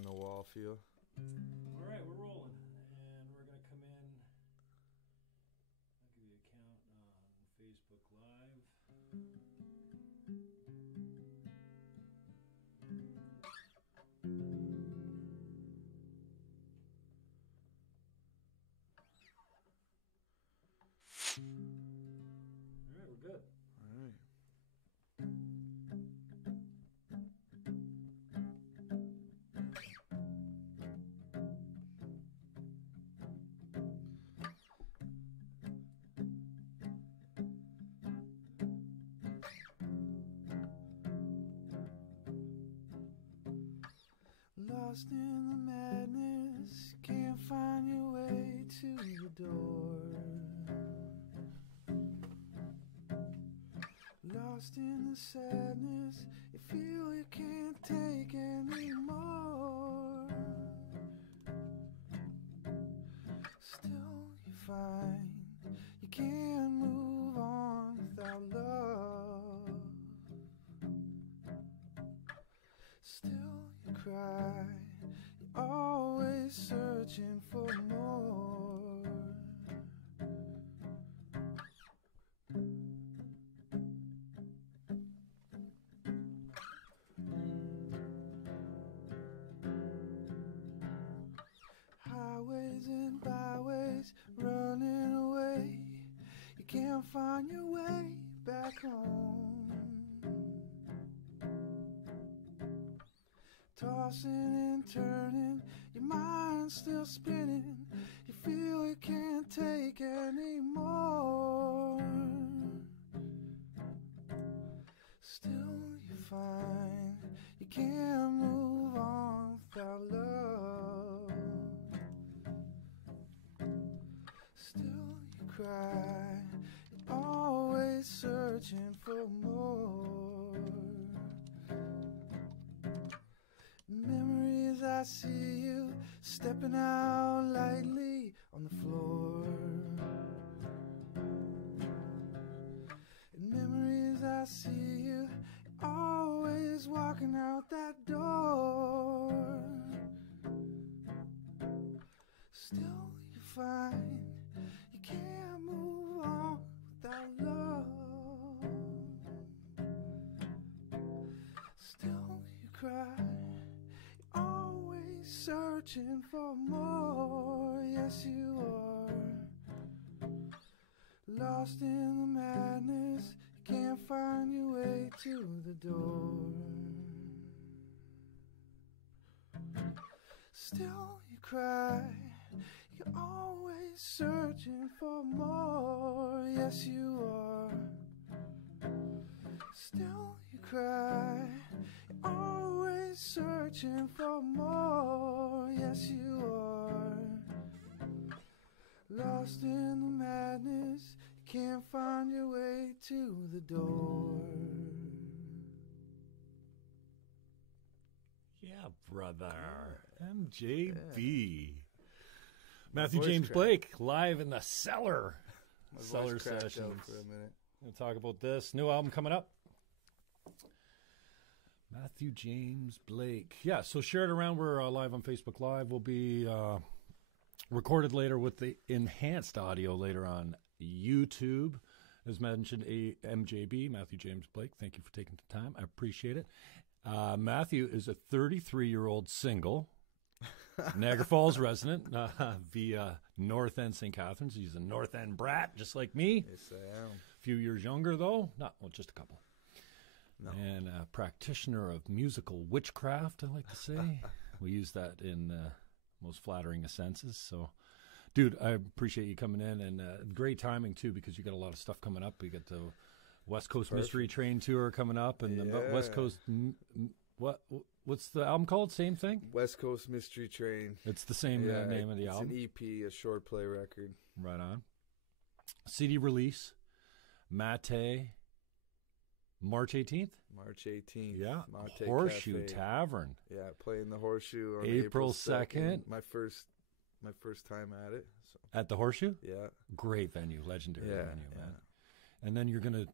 fly on the wall feel. All right, we're rolling, and we're going to come in. I'll give you a count on Facebook Live. All right, we're good. All right. Lost in the madness, can't find your way to the door. Lost in the sadness, you feel you can't take anymore. Still you find you can't move on without love. Still you cry, you're always searching for more. Highways and byways, running away, you can't find your way back home. Tossing and turning, your mind's still spinning, you feel you can't take anymore. Still you find you can't move on without love. Still you cry, you're always searching for more. Memories, I see you stepping out lightly on the floor. In memories, I see you always walking out that door. Still you find you can't move on without love. Still you cry, always searching for more. Yes, you are. Lost in the madness, you can't find your way to the door. Still you cry, you're always searching for more. Yes, you are. Still you cry, you're always searching for more. Yes, you are. Lost in the madness, you can't find your way to the door. Yeah, brother. MJB. Yeah. Matthew James Blake, live in the cellar. My Cellar voice cracked out sessions. for a minute. We'll talk about this. New album coming up. Matthew James Blake. Yeah, so share it around. We're live on Facebook Live. We'll be recorded later with the enhanced audio later on YouTube. As mentioned, MJB, Matthew James Blake. Thank you for taking the time. I appreciate it. Matthew is a 33-year-old single, Niagara Falls resident via North End St. Catharines. He's a North End brat, just like me. Yes, I am. A few years younger, though. Just a couple. No. And a practitioner of musical witchcraft, I like to say. We use that in most flattering of senses. So, dude, I appreciate you coming in. And great timing, too, because you got a lot of stuff coming up. We got the West Coast Mystery Train Tour coming up. And the West Coast... What's the album called? Same thing? West Coast Mystery Train. It's the same name of the album? It's an EP, a short play record. Right on. CD release, Mate... March 18th? March 18th. Yeah. Mate Horseshoe Cafe. Tavern. Yeah, playing the Horseshoe on April 2nd. My first time at it. So. At the Horseshoe? Yeah. Great venue, legendary venue, yeah. man. And then you're gonna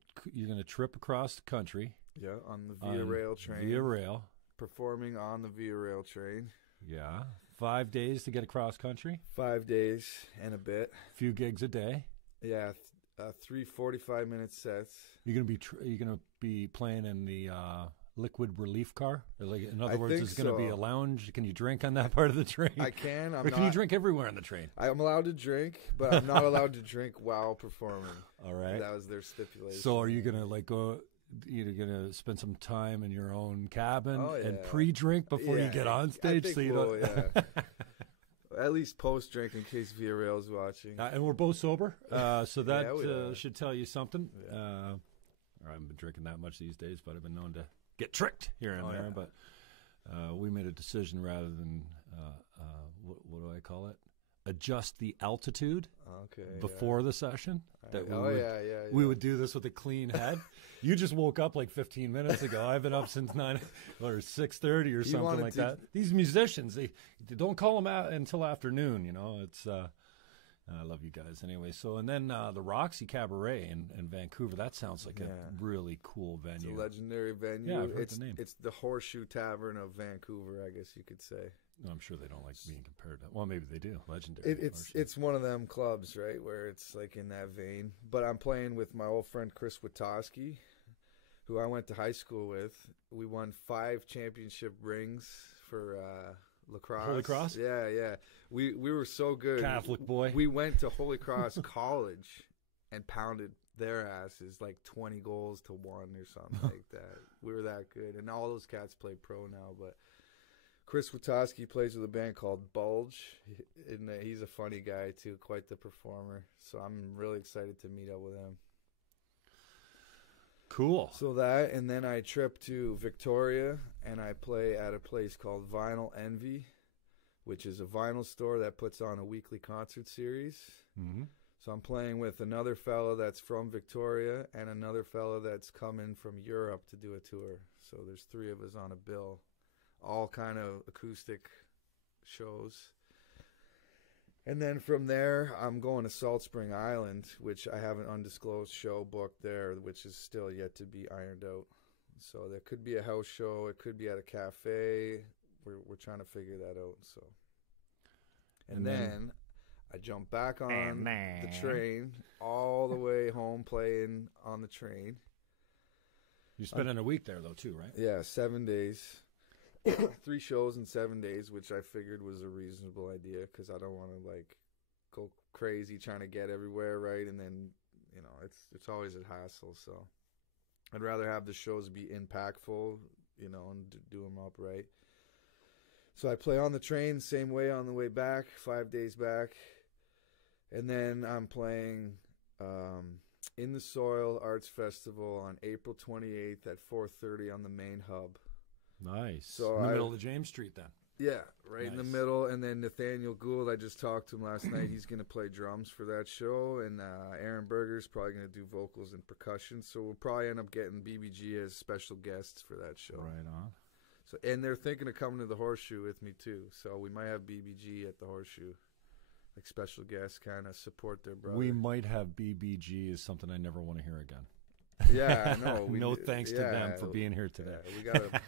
trip across the country. Yeah, on the Via Rail train. Via Rail. Performing on the Via Rail train. Yeah. 5 days to get across country. 5 days and a bit. Few gigs a day. Yeah, 3 45-minute sets. You're gonna be playing in the liquid relief car. Like, in other words, it's gonna be a lounge. Can you drink on that part of the train? I can. Or can you drink everywhere on the train? I'm allowed to drink, but I'm not allowed to drink while performing. All right. That was their stipulation. So are you gonna go? You're gonna spend some time in your own cabin and yeah. pre-drink before you get on stage, so you don't. Yeah. At least post-drink in case Via Rail's watching. And we're both sober, so that Yeah, should tell you something. Yeah. I haven't been drinking that much these days, but I've been known to get tricked here and there. Yeah. But we made a decision rather than what do I call it? Adjust the altitude before the session. That we would do this with a clean head. You just woke up like 15 minutes ago. I've been up since 9 or 6:30 or something like that. These musicians, they don't call them out until afternoon. You know, it's. I love you guys anyway. So, and then the Roxy Cabaret in Vancouver. That sounds like a really cool venue. It's a legendary venue. Yeah, I've heard the name. It's the Horseshoe Tavern of Vancouver, I guess you could say. No, I'm sure they don't like being compared to. Well, maybe they do. Legendary. It's one of them clubs, right, where it's like in that vein. But I'm playing with my old friend Chris Witowski, who I went to high school with. We won 5 championship rings for lacrosse. Holy Cross? Yeah. We were so good. Catholic boy. We went to Holy Cross College and pounded their asses like 20 goals to 1 or something like that. We were that good. And all those cats play pro now, but Chris Witowski plays with a band called Bulge, and he's a funny guy too, quite the performer. So I'm really excited to meet up with him. Cool. So that, and then I trip to Victoria, and I play at a place called Vinyl Envy, which is a vinyl store that puts on a weekly concert series. Mm-hmm. So I'm playing with another fellow that's from Victoria and another fellow that's coming from Europe to do a tour. So there's 3 of us on a bill. All kind of acoustic shows. And then from there, I'm going to Salt Spring Island, which I have an undisclosed show booked there, which is still yet to be ironed out. So there could be a house show. It could be at a cafe. We're trying to figure that out. So, and then I jump back on the train all the way home, playing on the train. You're spending a week there, though, too, right? Yeah, 7 days. 3 shows in 7 days, which I figured was a reasonable idea because I don't want to like go crazy trying to get everywhere right, and then it's always a hassle. So I'd rather have the shows be impactful, and do them up right. So I play on the train same way on the way back, 5 days back, and then I'm playing in the Soil Arts Festival on April 28th at 4:30 on the main hub. Nice. So in the middle of James Street, then. Yeah, right in the middle. And then Nathaniel Gould, I just talked to him last night. He's going to play drums for that show. And Aaron Berger's probably going to do vocals and percussion. So we'll probably end up getting BBG as special guests for that show. Right on. So, and they're thinking of coming to the Horseshoe with me, too. So we might have BBG at the Horseshoe. Like special guests, kind of support their brother. We might have BBG is something I never want to hear again. Yeah, I know. No thanks to them for being here today. Yeah,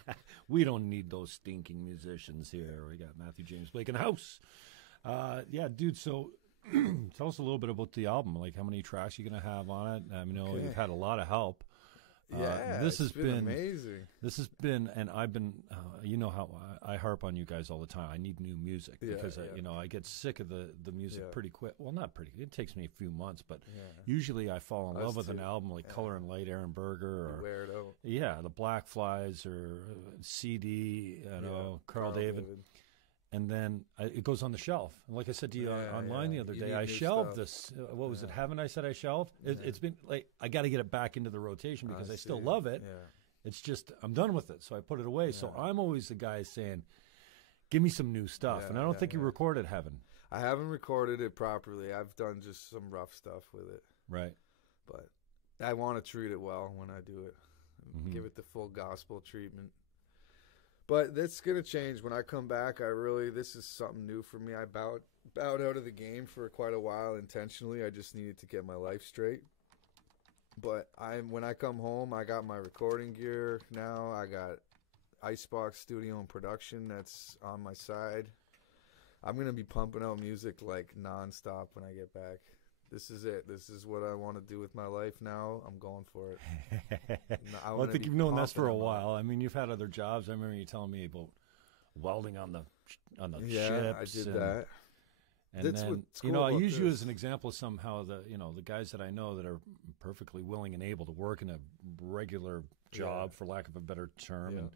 we don't need those stinking musicians here. We got Matthew James Blake in the house. Yeah, dude, so tell us a little bit about the album. Like, how many tracks you going to have on it? I know you've had a lot of help. This has been amazing. This has been, and I've been, you know how I harp on you guys all the time. I need new music because I get sick of the music pretty quick. Well, not pretty. It takes me a few months, but usually I fall in love with an album like Color and Light, Aaron Berger, or wear it out. Yeah, the Black Flies, or CD, Carl David. And then it goes on the shelf. And like I said to you online the other day, I shelved this. What was it? Haven't I said I shelved? It's been like I got to get it back into the rotation because I still love it. Yeah. It's just I'm done with it, so I put it away. Yeah. So I'm always the guy saying, "Give me some new stuff." And I don't think you recorded Heaven. I haven't recorded it properly. I've done just some rough stuff with it. Right. But I want to treat it well when I do it. Give it the full gospel treatment. But that's going to change. When I come back, this is something new for me. I bowed out of the game for quite a while intentionally. I just needed to get my life straight. But when I come home, I got my recording gear now. I got Icebox Studio and Production that's on my side. I'm going to be pumping out music like nonstop when I get back. This is it. This is what I want to do with my life now. I'm going for it. Well, I think you've known this for a while. I mean, you've had other jobs. I remember you telling me about welding on the ships. Yeah, I did that. And that's then, cool, I use you as an example somehow. The guys that I know that are perfectly willing and able to work in a regular job, for lack of a better term,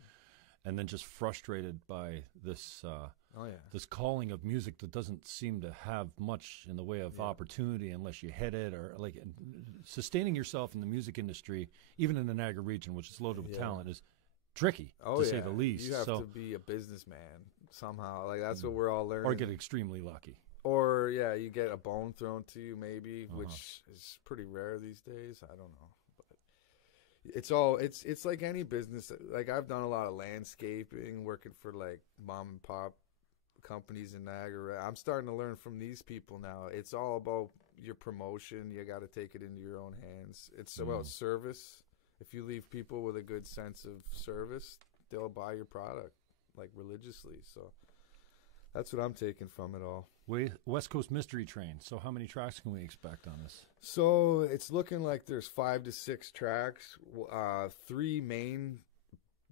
and then just frustrated by this this calling of music that doesn't seem to have much in the way of opportunity unless you hit it, or like sustaining yourself in the music industry, even in the Niagara region, which is loaded with talent, is tricky to say the least. You have to be a businessman somehow. Like that's what we're all learning. Or get extremely lucky. Or you get a bone thrown to you maybe, which is pretty rare these days. I don't know. It's like any business. Like I've done a lot of landscaping, working for like mom and pop companies in Niagara. I'm starting to learn from these people now. It's all about your promotion. You got to take it into your own hands. It's about service. If you leave people with a good sense of service, they'll buy your product like religiously. So that's what I'm taking from it all. West Coast Mystery Train. So how many tracks can we expect on this? So it's looking like there's 5 to 6 tracks. 3 main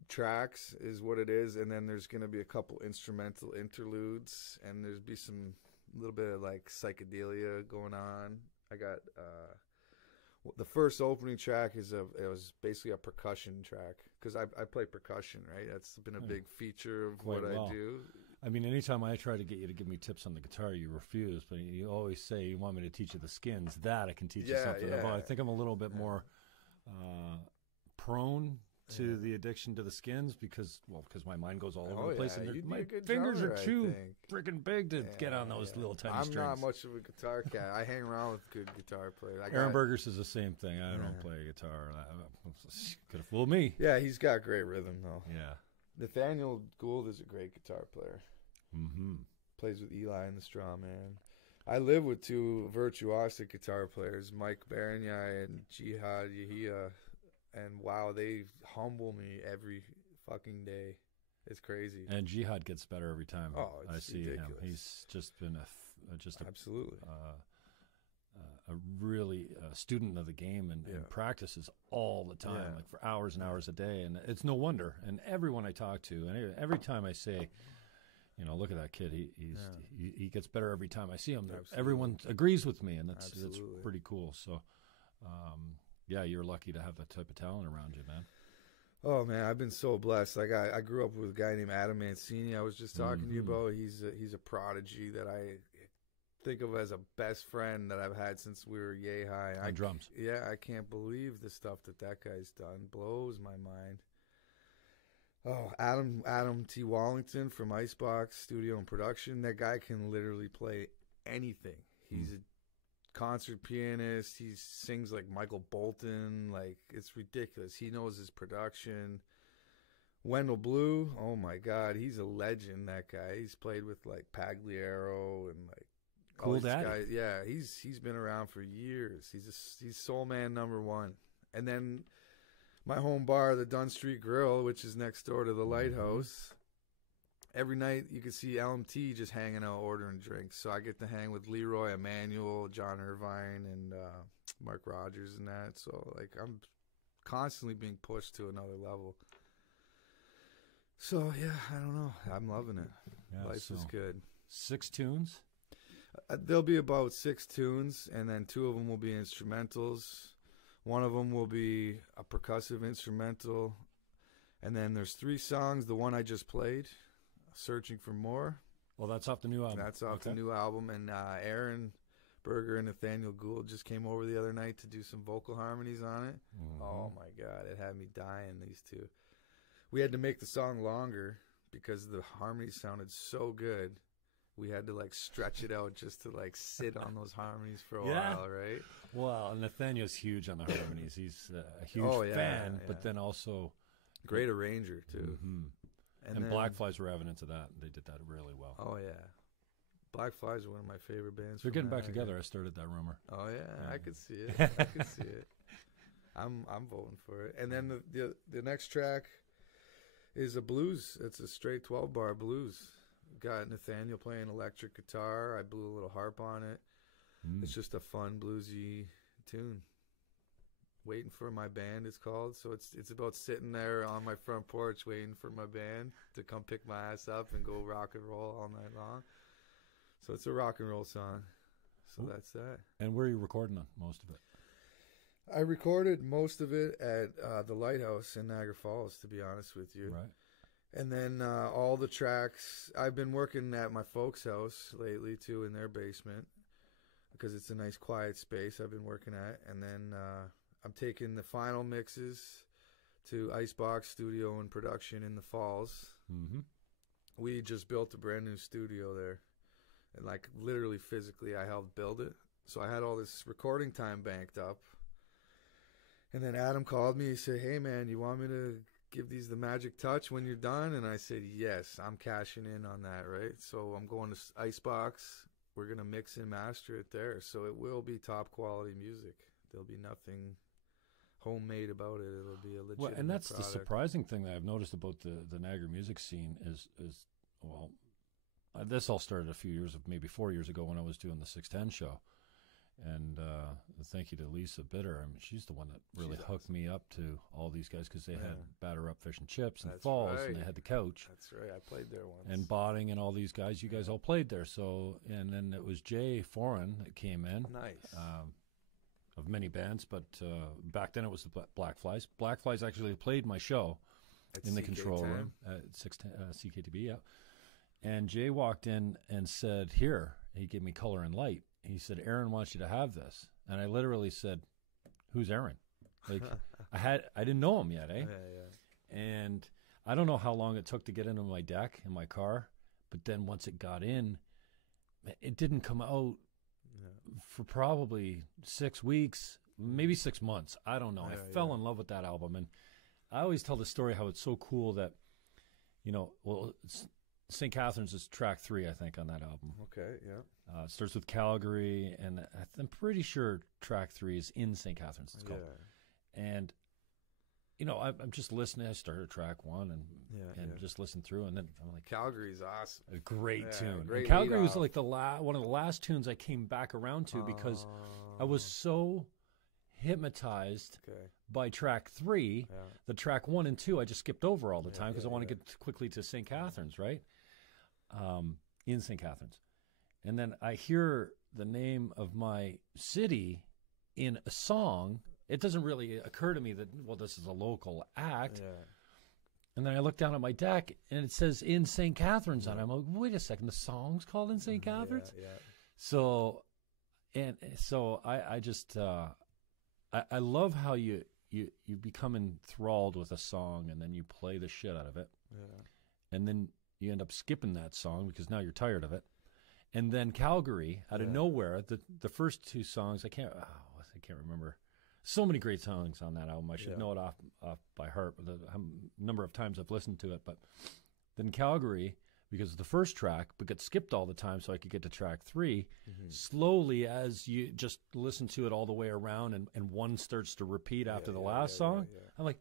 tracks is what it is, and then there's going to be a couple instrumental interludes, and there's be some little bit of like psychedelia going on. I got the first opening track it was basically a percussion track because I play percussion, right? That's been a big feature of what I do. I mean, anytime I try to get you to give me tips on the guitar, you refuse. But you always say you want me to teach you the skins. That I can teach you something about. I think I'm a little bit more prone to the addiction to the skins because my mind goes all over the place. And my fingers are too freaking big to get on those little tiny strings. I'm not much of a guitar cat. I hang around with good guitar players. Aaron Berger says the same thing. I don't play guitar. Could have fooled me. Yeah, he's got great rhythm, though. Yeah. Nathaniel Gould is a great guitar player. Mm-hmm. Plays with Eli and the Straw Man. I live with 2 virtuosic guitar players, Mike Baranyai and Jihad Yahia, and wow, they humble me every fucking day. It's crazy. And Jihad gets better every time I see ridiculous. him. He's just been absolutely a really student of the game and practices all the time, like for hours and hours a day. And it's no wonder. And everyone I talk to, and every time I say, look at that kid. He gets better every time I see him. Absolutely. Everyone agrees with me, and that's pretty cool. So, you're lucky to have that type of talent around you, man. Oh man, I've been so blessed. Like I grew up with a guy named Adam Mancini. I was just talking to you about. He's a prodigy that I think of as a best friend that I've had since we were yay high. On drums. Yeah, I can't believe the stuff that guy's done. Blows my mind. Oh, Adam T. Wallington from Icebox Studio and Production. That guy can literally play anything. He's a concert pianist. He sings like Michael Bolton. Like, it's ridiculous. He knows his production. Wendell Blue, oh my God, he's a legend, that guy. He's played with like Pagliaro and like Cool Daddy. Guys. Yeah, he's been around for years. He's soul man #1. And then my home bar, the Dunn Street Grill, which is next door to the Lighthouse. Every night you can see LMT just hanging out ordering drinks. So I get to hang with Leroy Emanuel, John Irvine, and Mark Rogers and that. So like I'm constantly being pushed to another level. So yeah, I don't know. I'm loving it. Yeah, Life is good. 6 tunes? There'll be about 6 tunes, and then 2 of them will be instrumentals. One of them will be a percussive instrumental. And then there's 3 songs. The one I just played, Searching for More. Well, that's off the new album. That's off the new album. And Aaron Berger and Nathaniel Gould just came over the other night to do some vocal harmonies on it. Mm-hmm. Oh, my God. It had me dying, these 2. We had to make the song longer because the harmonies sounded so good. We had to like stretch it out just to like sit on those harmonies for a while, right? Well, Nathaniel's huge on the harmonies. He's a huge fan, but then also great arranger too. Mm-hmm. And Black Flies were evidence of that. They did that really well. Oh yeah, Black Flies are one of my favorite bands. They're getting back together. I started that rumor. Oh yeah, I could see it. I could see it. I'm voting for it. And then the next track is a blues. It's a straight 12-bar blues. Got Nathaniel playing electric guitar. I blew a little harp on it. It's just a fun bluesy tune. Waiting for My Band, it's called. So it's about sitting there on my front porch waiting for my band to come pick my ass up and go rock and roll all night long. So it's a rock and roll song. So that's that. And where are you recording on most of it? I recorded most of it at the Lighthouse in Niagara Falls, to be honest with you. Right. And then all the tracks, I've been working at my folks' house lately, too, in their basement, because it's a nice quiet space I've been working at. And then I'm taking the final mixes to Icebox Studio and Production in the Falls. Mm-hmm. We just built a brand new studio there. And, like, literally physically, I helped build it. So I had all this recording time banked up. And then Adam called me. He said, hey, man, you want me to give these the magic touch when you're done? And I said, yes, I'm cashing in on that, right? So I'm going to Icebox. We're going to mix and master it there. So it will be top quality music. There'll be nothing homemade about it. It'll be a legitimate Well, and that's product. the surprising thing that I've noticed about the Niagara music scene is well, this all started a few years, maybe 4 years ago when I was doing the 610 show. And thank you to Lisa Bitter. I mean, she's the one that really hooked me up to all these guys because they had Batter Up Fish and Chips and Falls, and they had the Couch. That's right. I played there once. And Botting and all these guys. You guys all played there. So, and then it was Jay Foreign that came in. Nice. Of many bands, but back then it was the Black Flies. Black Flies actually played my show in the control room at CKTB. Yeah. And Jay walked in and said, "Here." He gave me Color and Light. He said, Aaron wants you to have this. And I literally said, who's Aaron? Like, I didn't know him yet, eh? Yeah. And I don't know how long it took to get into my deck in my car, but then once it got in, it didn't come out for probably 6 weeks, maybe 6 months. I don't know. I fell in love with that album. And I always tell the story how it's so cool that, you know, well, St. Catharines is track 3, I think, on that album. Okay, yeah. It starts with Calgary, and I'm pretty sure track 3 is in St. Catharines, it's called. Yeah. And, you know, I'm just listening. I started track 1 and just listened through, and then I'm like, Calgary's awesome. A great tune. Great and Calgary was like one of the last tunes I came back around to because I was so hypnotized by track 3. The track 1 and 2 I just skipped over all the time because I want to get quickly to St. Catharines, right? In St. Catharines. And then I hear the name of my city in a song. It doesn't really occur to me that, well, this is a local act. Yeah. And then I look down at my deck, and it says in St. Catharines on it. I'm like, wait a second, the song's called in St. Catharines? Yeah. So I just, I love how you become enthralled with a song, and then you play the shit out of it. Yeah. And then you end up skipping that song because now you're tired of it. And then Calgary, out of nowhere, the first 2 songs, I can't remember. So many great songs on that album. I should know it off by heart, the number of times I've listened to it. But then Calgary, because of the first track, but got skipped all the time so I could get to track 3, slowly as you just listen to it all the way around and one starts to repeat after the last song, I'm like,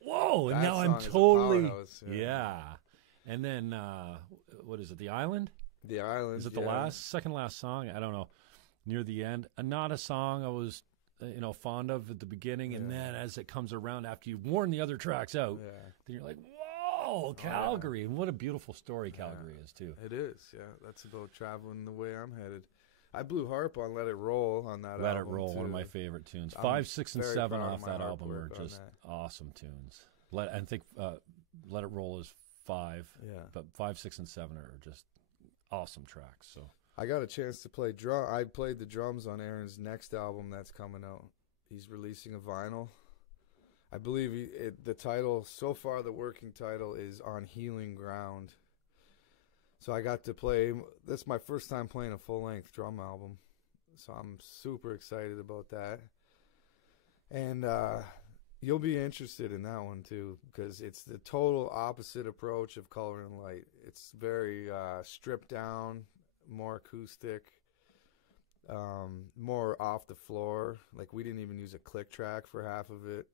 whoa, and now I'm totally, And then, what is it, The Island? The Island. Is it the second last song? I don't know. Near the end. Not a song I was, fond of at the beginning. And then as it comes around, after you've worn the other tracks out, then you're like, whoa, Calgary. And what a beautiful story Calgary is, too. It is, yeah. That's about traveling the way I'm headed. I blew harp on Let It Roll on that album. Let It Roll, one of my favorite tunes. 5, 6, and 7 off that album are just awesome tunes. I think Let It Roll is 5, but 5, 6, and 7 are just awesome tracks. So I got a chance to play drum. I played the drums on Aaron's next album that's coming out. He's releasing a vinyl. I believe the title, so far the working title is On Healing Ground. So I got to play, that's my first time playing a full-length drum album. So I'm super excited about that. And you'll be interested in that one too, because it's the total opposite approach of Color and Light. It's very stripped down, more acoustic, more off the floor. Like, we didn't even use a click track for half of it.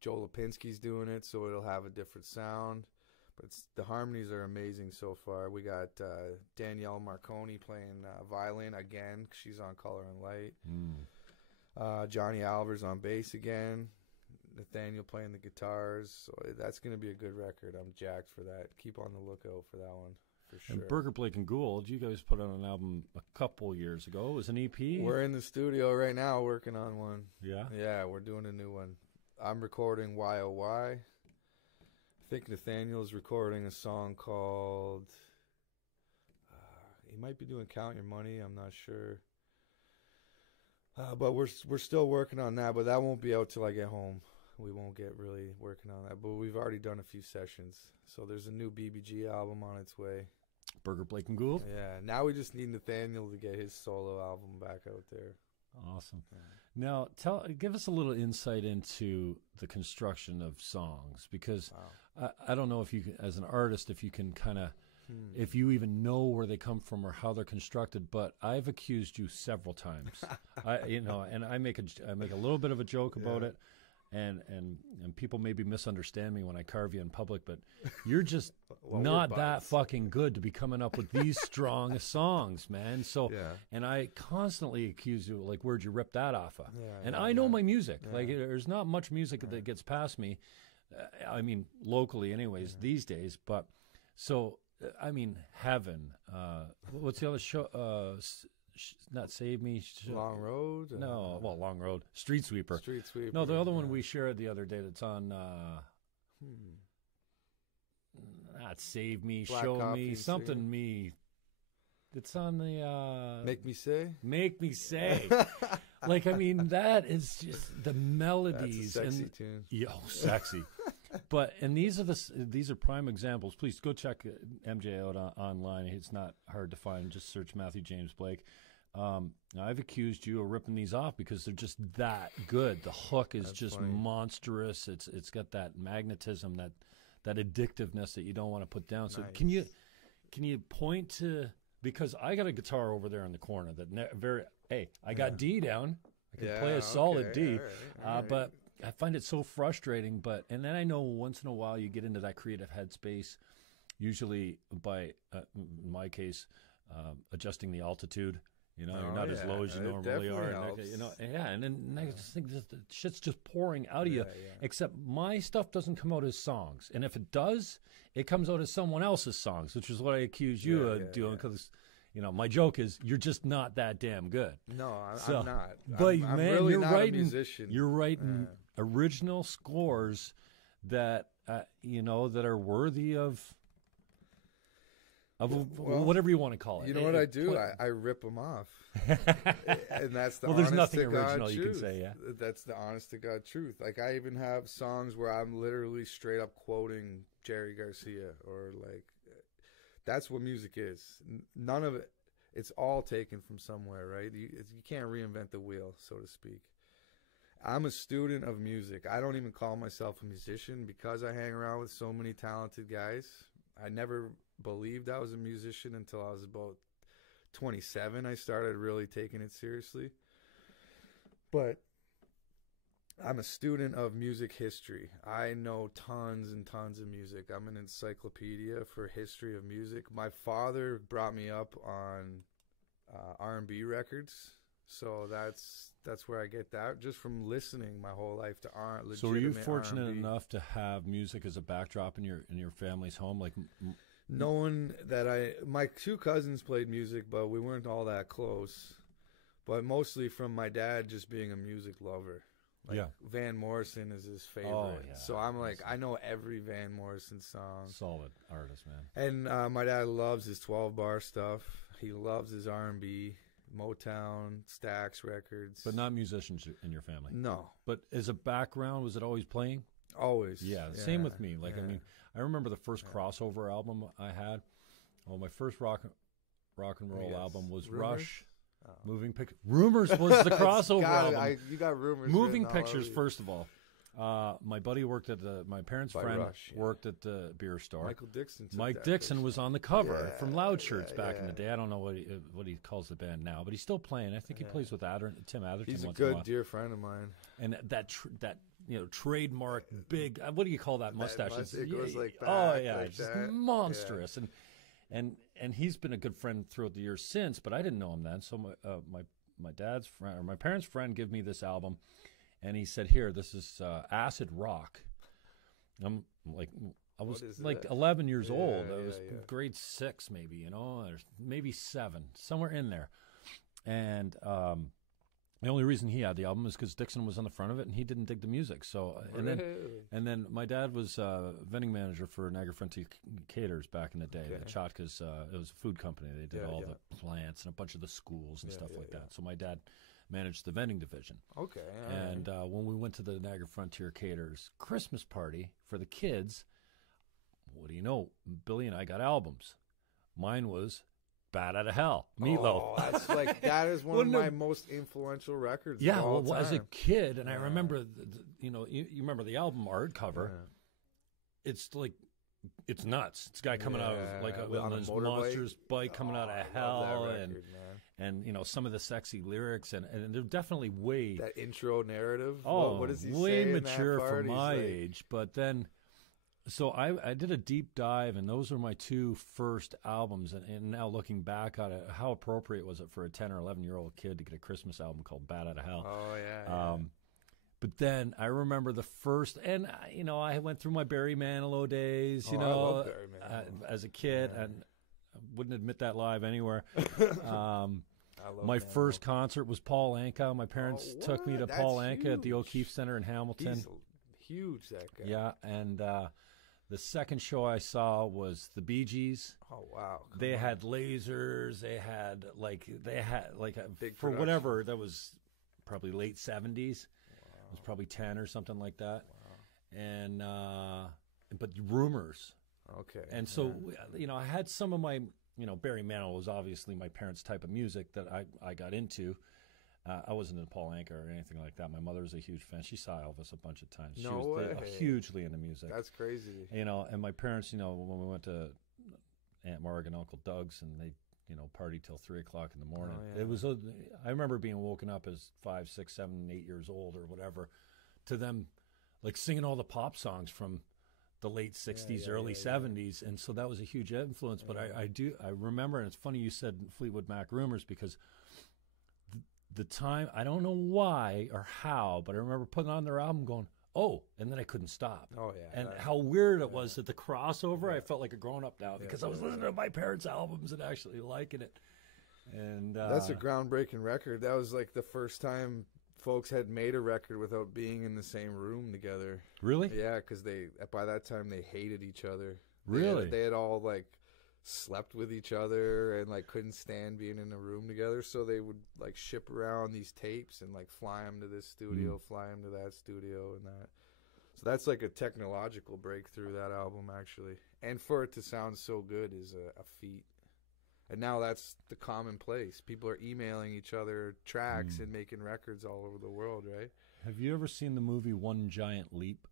Joe Lipinski's doing it, so it'll have a different sound. But the harmonies are amazing so far. We got Danielle Marconi playing violin again. She's on Color and Light. Johnny Alvers on bass again. Nathaniel playing the guitars. So that's going to be a good record. I'm jacked for that. Keep on the lookout for that one. For sure. And Burger, Blake, and Gould, you guys put out an album a couple years ago. It was an EP? We're in the studio right now working on one. Yeah? Yeah, we're doing a new one. I'm recording YOY. I think Nathaniel's recording a song called... he might be doing Count Your Money. I'm not sure. But we're still working on that, but that won't be out till I get home. We won't get really working on that. But we've already done a few sessions. So there's a new BBG album on its way. Burger, Blake, and Gould? Yeah. Now we just need Nathaniel to get his solo album back out there. Awesome. Now, give us a little insight into the construction of songs, because I don't know if you, as an artist, if you can kind of, if you even know where they come from or how they're constructed. But I've accused you several times, and I make a little bit of a joke about it. And people maybe misunderstand me when I carve you in public, but you're just not that fucking good to be coming up with these strong songs, man. So, and I constantly accuse you, like, where'd you rip that off of? And I know my music. Like, there's not much music that gets past me. I mean, locally anyways, these days. But, so, I mean, Heaven. What's the other show? Not Save Me. Long Road? No, well, Long Road. Street Sweeper. Street Sweeper. No, the other one we shared the other day that's on not Save Me, Black Show Coffee Me, something Sing. Me. It's on the... Make Me Say? Make Me Say. Like, I mean, that is just the melodies. That's a sexy tune. Yo, sexy. But, and these are prime examples. Please go check MJ out online. It's not hard to find. Just search Matthew James Blake. I've accused you of ripping these off because they're just that good. The hook is just monstrous. It's got that magnetism, that addictiveness that you don't want to put down. So can you point to, because I got a guitar over there in the corner that I got D down. I can play a solid D, all right. But I find it so frustrating. And then I know once in a while you get into that creative headspace, usually by, in my case, adjusting the altitude. You know, you're not as low as you normally are. And then I just think the shit's just pouring out of you. Except my stuff doesn't come out as songs. And if it does, it comes out as someone else's songs, which is what I accuse you of doing. Because, my joke is you're just not that damn good. No, I'm not. But, I'm man, really you're not writing, a musician. You're writing original scores that, that are worthy of whatever you want to call it. You know what I do? I rip them off. And that's the there's honest nothing to God original truth. You can say, yeah. That's the honest to God truth. Like, I even have songs where I'm literally straight up quoting Jerry Garcia, or like, that's what music is. None of it, it's all taken from somewhere, right? You can't reinvent the wheel, so to speak. I'm a student of music. I don't even call myself a musician because I hang around with so many talented guys. I never believed I was a musician until I was about 27. I started really taking it seriously. But I'm a student of music history. I know tons and tons of music. I'm an encyclopedia for history of music. My father brought me up on R&B records. So that's where I get that, just from listening my whole life to legitimate So were you fortunate R&B. enough to have music as a backdrop in your family's home? Like, knowing that my two cousins played music, but we weren't all that close. But mostly from my dad just being a music lover. Like, Van Morrison is his favorite. Oh, yeah. So I'm like, I know every Van Morrison song. Solid artist, man. And my dad loves his 12-bar stuff. He loves his R&B. Motown, Stax Records. But not musicians in your family? No. But as a background, was it always playing? Always. Yeah, same with me. Like, I mean, I remember the first crossover album I had. Well, my first rock and roll album was Rumors? Rush. Moving Pictures. Rumors was the crossover album. You got Rumors. Moving Pictures, first of all. My buddy worked at my parents' friend Rush, worked at the beer store. Michael Dixon. Mike Dixon was on the cover from Loud Shirts back in the day. I don't know what he calls the band now, but he's still playing. I think he plays with Tim Atherton. He's a once in a good while. dear friend of mine. And that trademark big. What do you call that mustache? It goes like that. Oh yeah, like just that. monstrous. And he's been a good friend throughout the years since, but I didn't know him then. So my dad's friend or my parents' friend gave me this album, and he said, "Here, this is acid rock." I'm like, I was like 11 years old. I was grade 6, maybe, or maybe 7, somewhere in there. And the only reason he had the album is because Dixon was on the front of it, and he didn't dig the music. So and then my dad was vending manager for Niagara Frontier Caters back in the day. The Chatkas, it was a food company. They did all the plants and a bunch of the schools and stuff like that. So my dad managed the vending division. Okay. And when we went to the Niagara Frontier Caters Christmas party for the kids, what do you know? Billy and I got albums. Mine was Bat Out of Hell, Meatloaf. Oh, that is one of my most influential records. Yeah, of all time. As a kid, and I remember, you remember the album art cover. Yeah. It's like, it's nuts. It's a guy coming out of like one of those monsters bike coming out of hell, record, and some of the sexy lyrics, and they're definitely that intro narrative. Oh, what does he way say mature in that part? for my age, but then. So I did a deep dive, and those were my 2 first albums. And now looking back on it, how appropriate was it for a 10 or 11-year-old kid to get a Christmas album called Bat Out of Hell? Oh, yeah. But then I remember the first, and, I went through my Barry Manilow days, I love Barry Manilow. As a kid, and I wouldn't admit that live anywhere. My first concert was Paul Anka. My parents took me to Paul Anka at the O'Keefe Center in Hamilton. He's huge, that guy. Yeah, and the second show I saw was the Bee Gees. Oh wow! They had lasers. They had like a big for production. Whatever. That was probably late 70s. Wow. It was probably 10 or something like that. Wow. And but Rumors. Okay. And so I had some of my Barry Manilow was obviously my parents' type of music that I got into. I wasn't into Paul Anka or anything like that. My mother was a huge fan. She saw Elvis a bunch of times. She was hugely into music. That's crazy. And my parents, when we went to Aunt Marg and Uncle Doug's, and they, party till 3 o'clock in the morning. Oh, yeah. It was. I remember being woken up as 5, 6, 7, 8 years old or whatever, to them, like singing all the pop songs from the late 60s, early 70s, and so that was a huge influence. But I remember, and it's funny you said Fleetwood Mac Rumors, because the time, I don't know why or how, but I remember putting on their album going, oh, and then I couldn't stop. Oh, yeah. And how weird it was that the crossover, I felt like a grown-up now because I was listening to my parents' albums and actually liking it. And that's a groundbreaking record. That was like the first time folks had made a record without being in the same room together. Really? Yeah, because by that time they hated each other. Really? They had all like slept with each other and like couldn't stand being in a room together, so they would like ship around these tapes and like fly them to this studio, fly them to that studio, and that. So that's like a technological breakthrough, that album, actually. And for it to sound so good is a feat. And now that's the commonplace. People are emailing each other tracks and making records all over the world, right? Have you ever seen the movie One Giant Leap?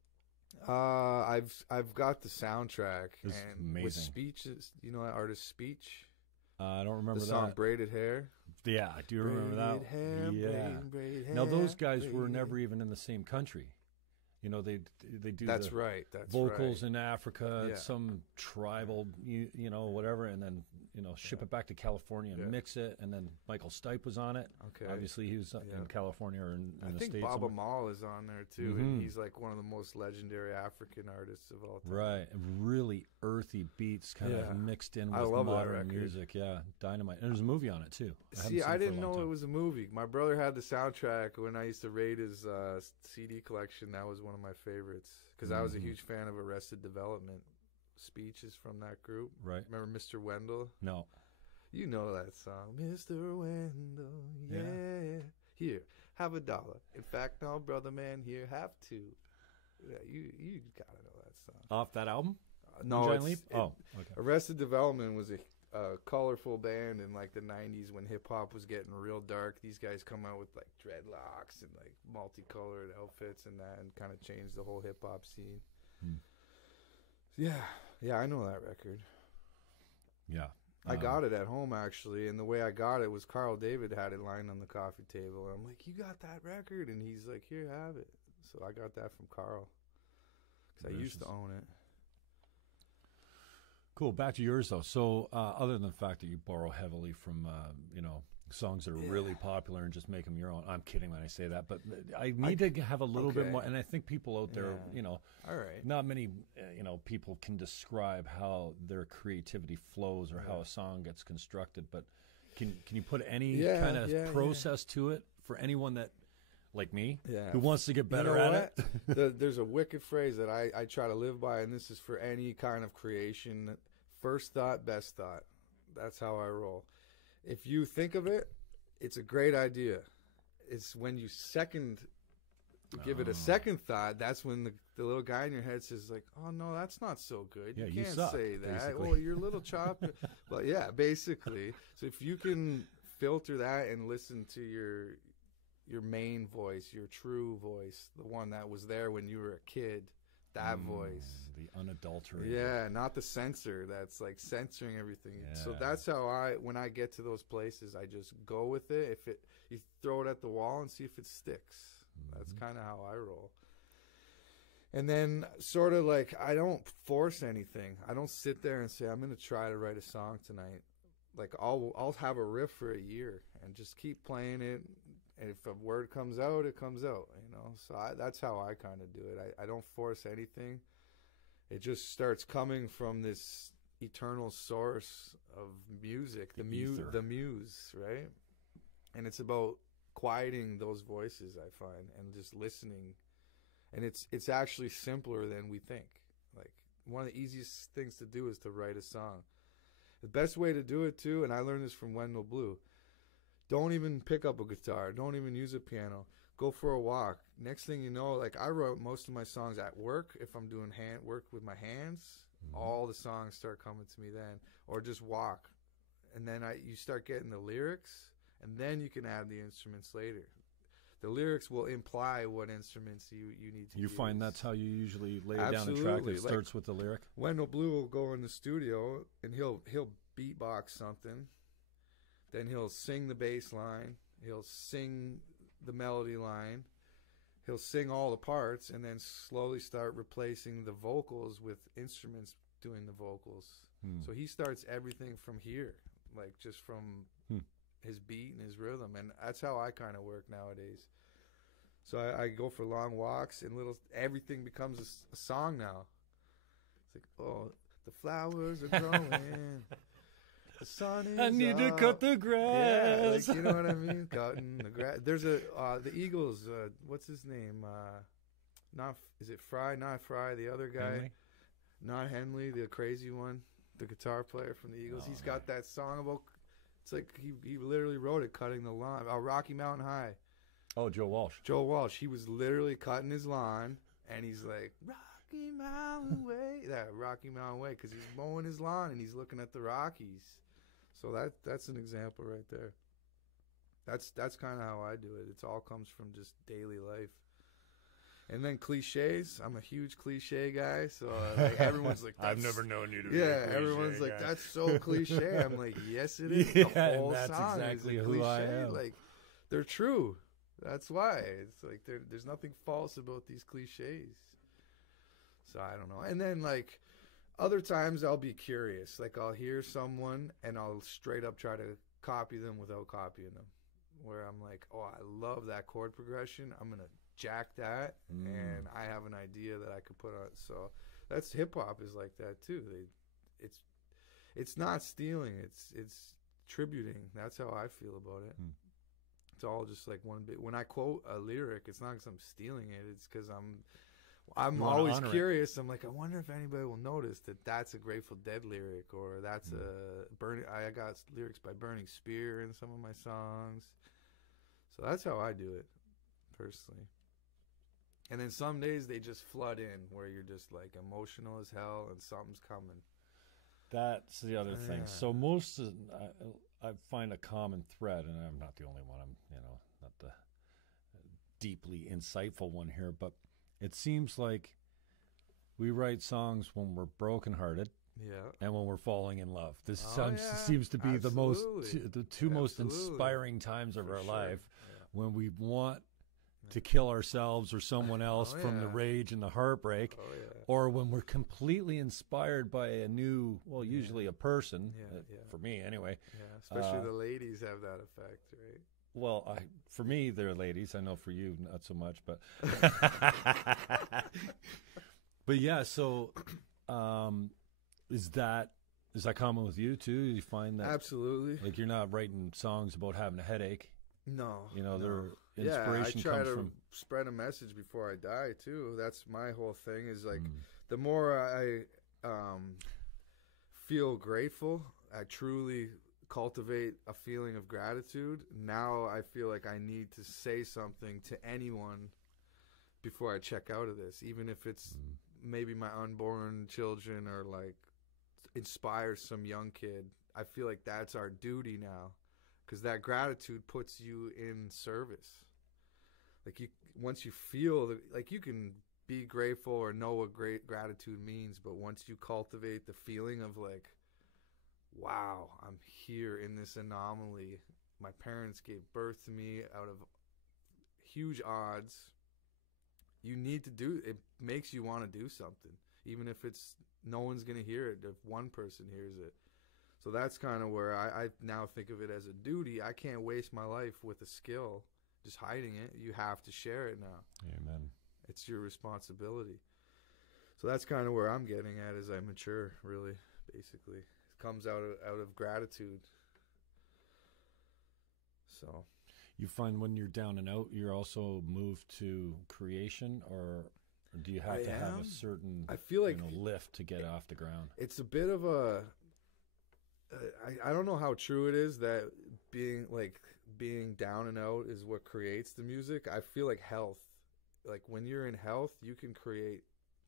I've got the soundtrack. It's and amazing. With Speech, that artist Speech. I don't remember the song that. Braided Hair. Yeah, I do remember that. Hair, yeah. braided hair, now those guys were braided. never even in the same country. They do That's the right. That's vocals right. in Africa, some tribal, whatever, and then ship it back to California and mix it. And then Michael Stipe was on it. Okay, obviously he was in California or in the States. I think Bob Amal is on there too, and he's like one of the most legendary African artists of all time. Right, and really earthy beats, kind of mixed in with modern music. Yeah, dynamite. And there's a movie on it too. I didn't know it was a movie. My brother had the soundtrack when I used to raid his CD collection. That was one of my favorites because I was a huge fan of Arrested Development. Speech is from that group. Right. Remember Mr. Wendell? No. You know that song. Mr. Wendell, yeah. Here, have $1. In fact, no, brother man, here, have 2. Yeah, you gotta know that song. Off that album? No, okay. Arrested Development was a colorful band in like the 90s when hip-hop was getting real dark. These guys come out with like dreadlocks and like multicolored outfits and that, and kind of changed the whole hip-hop scene. Yeah, I know that record. Yeah. I got it at home, actually, and the way I got it was Carl David had it lying on the coffee table. And I'm like, you got that record? And he's like, here, have it. So I got that from Carl because I used to own it. Cool. Back to yours though. So other than the fact that you borrow heavily from songs that are really popular and just make them your own. I'm kidding when I say that, but I need to have a little bit more. And I think people out there, all right, not many, people can describe how their creativity flows or how a song gets constructed. But can you put any kind of process to it for anyone that, like me, who wants to get better at it? There's a wicked phrase that I try to live by, and this is for any kind of creation. First thought, best thought. That's how I roll. If you think of it, it's a great idea. It's when you give it a second thought, that's when the little guy in your head says, like, oh, no, that's not so good. Yeah, you can't suck, say that. basically. Oh, you're a little chopped. But, yeah, basically. So if you can filter that and listen to your main voice, your true voice, the one that was there when you were a kid, that voice. The unadulterated. Yeah, not the censor that's like censoring everything. Yeah. So that's how when I get to those places, I just go with it. You throw it at the wall and see if it sticks. That's kind of how I roll. And then sort of like, I don't force anything. I don't sit there and say, I'm going to try to write a song tonight. Like I'll have a riff for a year and just keep playing it. And if a word comes out, it comes out, So that's how I kind of do it. I don't force anything. It just starts coming from this eternal source of music, the muse, right? And it's about quieting those voices, I find, and just listening. And it's actually simpler than we think. Like, one of the easiest things to do is to write a song. The best way to do it, too, and I learned this from Wendell Blue, don't even pick up a guitar. Don't even use a piano. Go for a walk. Next thing you know, like I wrote most of my songs at work. If I'm doing work with my hands, all the songs start coming to me then. Or just walk. And then you start getting the lyrics, and then you can add the instruments later. The lyrics will imply what instruments you need to use. You find that's how you usually lay down a track that starts with the lyric? Wendell Blue will go in the studio, and he'll beatbox something. Then he'll sing the bass line. He'll sing the melody line. He'll sing all the parts and then slowly start replacing the vocals with instruments doing the vocals. So he starts everything from here, like just from his beat and his rhythm. And that's how I kind of work nowadays. So I go for long walks and everything becomes a song now. It's like, oh, the flowers are growing. The sun is I need to cut the grass. Yeah, like, you know what I mean? Cutting the grass. There's the Eagles. What's his name? Is it Fry? Not Fry. The other guy. Henley? Not Henley. The crazy one. The guitar player from the Eagles. He's got that song about. It's like he literally wrote it, cutting the lawn. Rocky Mountain High. Oh, Joe Walsh. Joe Walsh. He was literally cutting his lawn, and he's like, Rocky Mountain Way. That Rocky Mountain Way, because he's mowing his lawn and he's looking at the Rockies. So that's an example right there. That's kind of how I do it. It all comes from just daily life. And then cliches. I'm a huge cliche guy, so like, everyone's like, I've never known you to be a cliche everyone's like, guy. That's so cliche. I'm like, yes, it is. The whole that's song exactly is a who cliche. I am. Like, they're true. That's why. It's like there's nothing false about these cliches. So I don't know. And then like, other times I'll be curious. Like I'll hear someone and I'll straight up try to copy them without copying them. Where I'm like, oh, I love that chord progression. I'm going to jack that. And I have an idea that I could put on. So that's hip hop is like that too. It's not stealing. It's tributing. That's how I feel about it. It's all just like one bit. When I quote a lyric, it's not because I'm stealing it. It's because I'm always curious. I'm like, I wonder if anybody will notice that that's a Grateful Dead lyric, or that's I got lyrics by Burning Spear in some of my songs. So that's how I do it, personally. And then some days they just flood in, where you're just like emotional as hell, and something's coming. That's the other thing. So I find a common thread, and I'm not the only one. I'm not the deeply insightful one here, but it seems like we write songs when we're brokenhearted, and when we're falling in love. This seems to be the two most inspiring times of our life, when we want to kill ourselves or someone else from the rage and the heartbreak, or when we're completely inspired by a new, well, usually a person, for me anyway. Yeah, especially the ladies have that effect, right? Well, for me, they're ladies. I know for you, not so much, but but yeah. So, is that common with you too? You find that absolutely, like you're not writing songs about having a headache. No, their inspiration I try comes to from spread a message before I die too. That's my whole thing. Is like the more I feel grateful, I truly cultivate a feeling of gratitude. Now I feel like I need to say something to anyone before I check out of this, even if it's maybe my unborn children or like inspire some young kid. I feel like that's our duty now, because that gratitude puts you in service. Like once you feel like you can be grateful or know what great gratitude means, but once you cultivate the feeling of like, wow, I'm here in this anomaly. My parents gave birth to me out of huge odds. You need to do it. Makes you want to do something, even if it's no one's going to hear it, if one person hears it. So that's kind of where I now think of it as a duty. I can't waste my life with a skill just hiding it. You have to share it now. Amen. It's your responsibility. So that's kind of where I'm getting at as I mature, really, basically. Comes out of gratitude. So you find when you're down and out, you're also moved to creation, or do you have to have a certain I feel like lift to get off the ground? It's a bit of a I don't know how true it is that being down and out is what creates the music. I feel like health, like when you're in health, you can create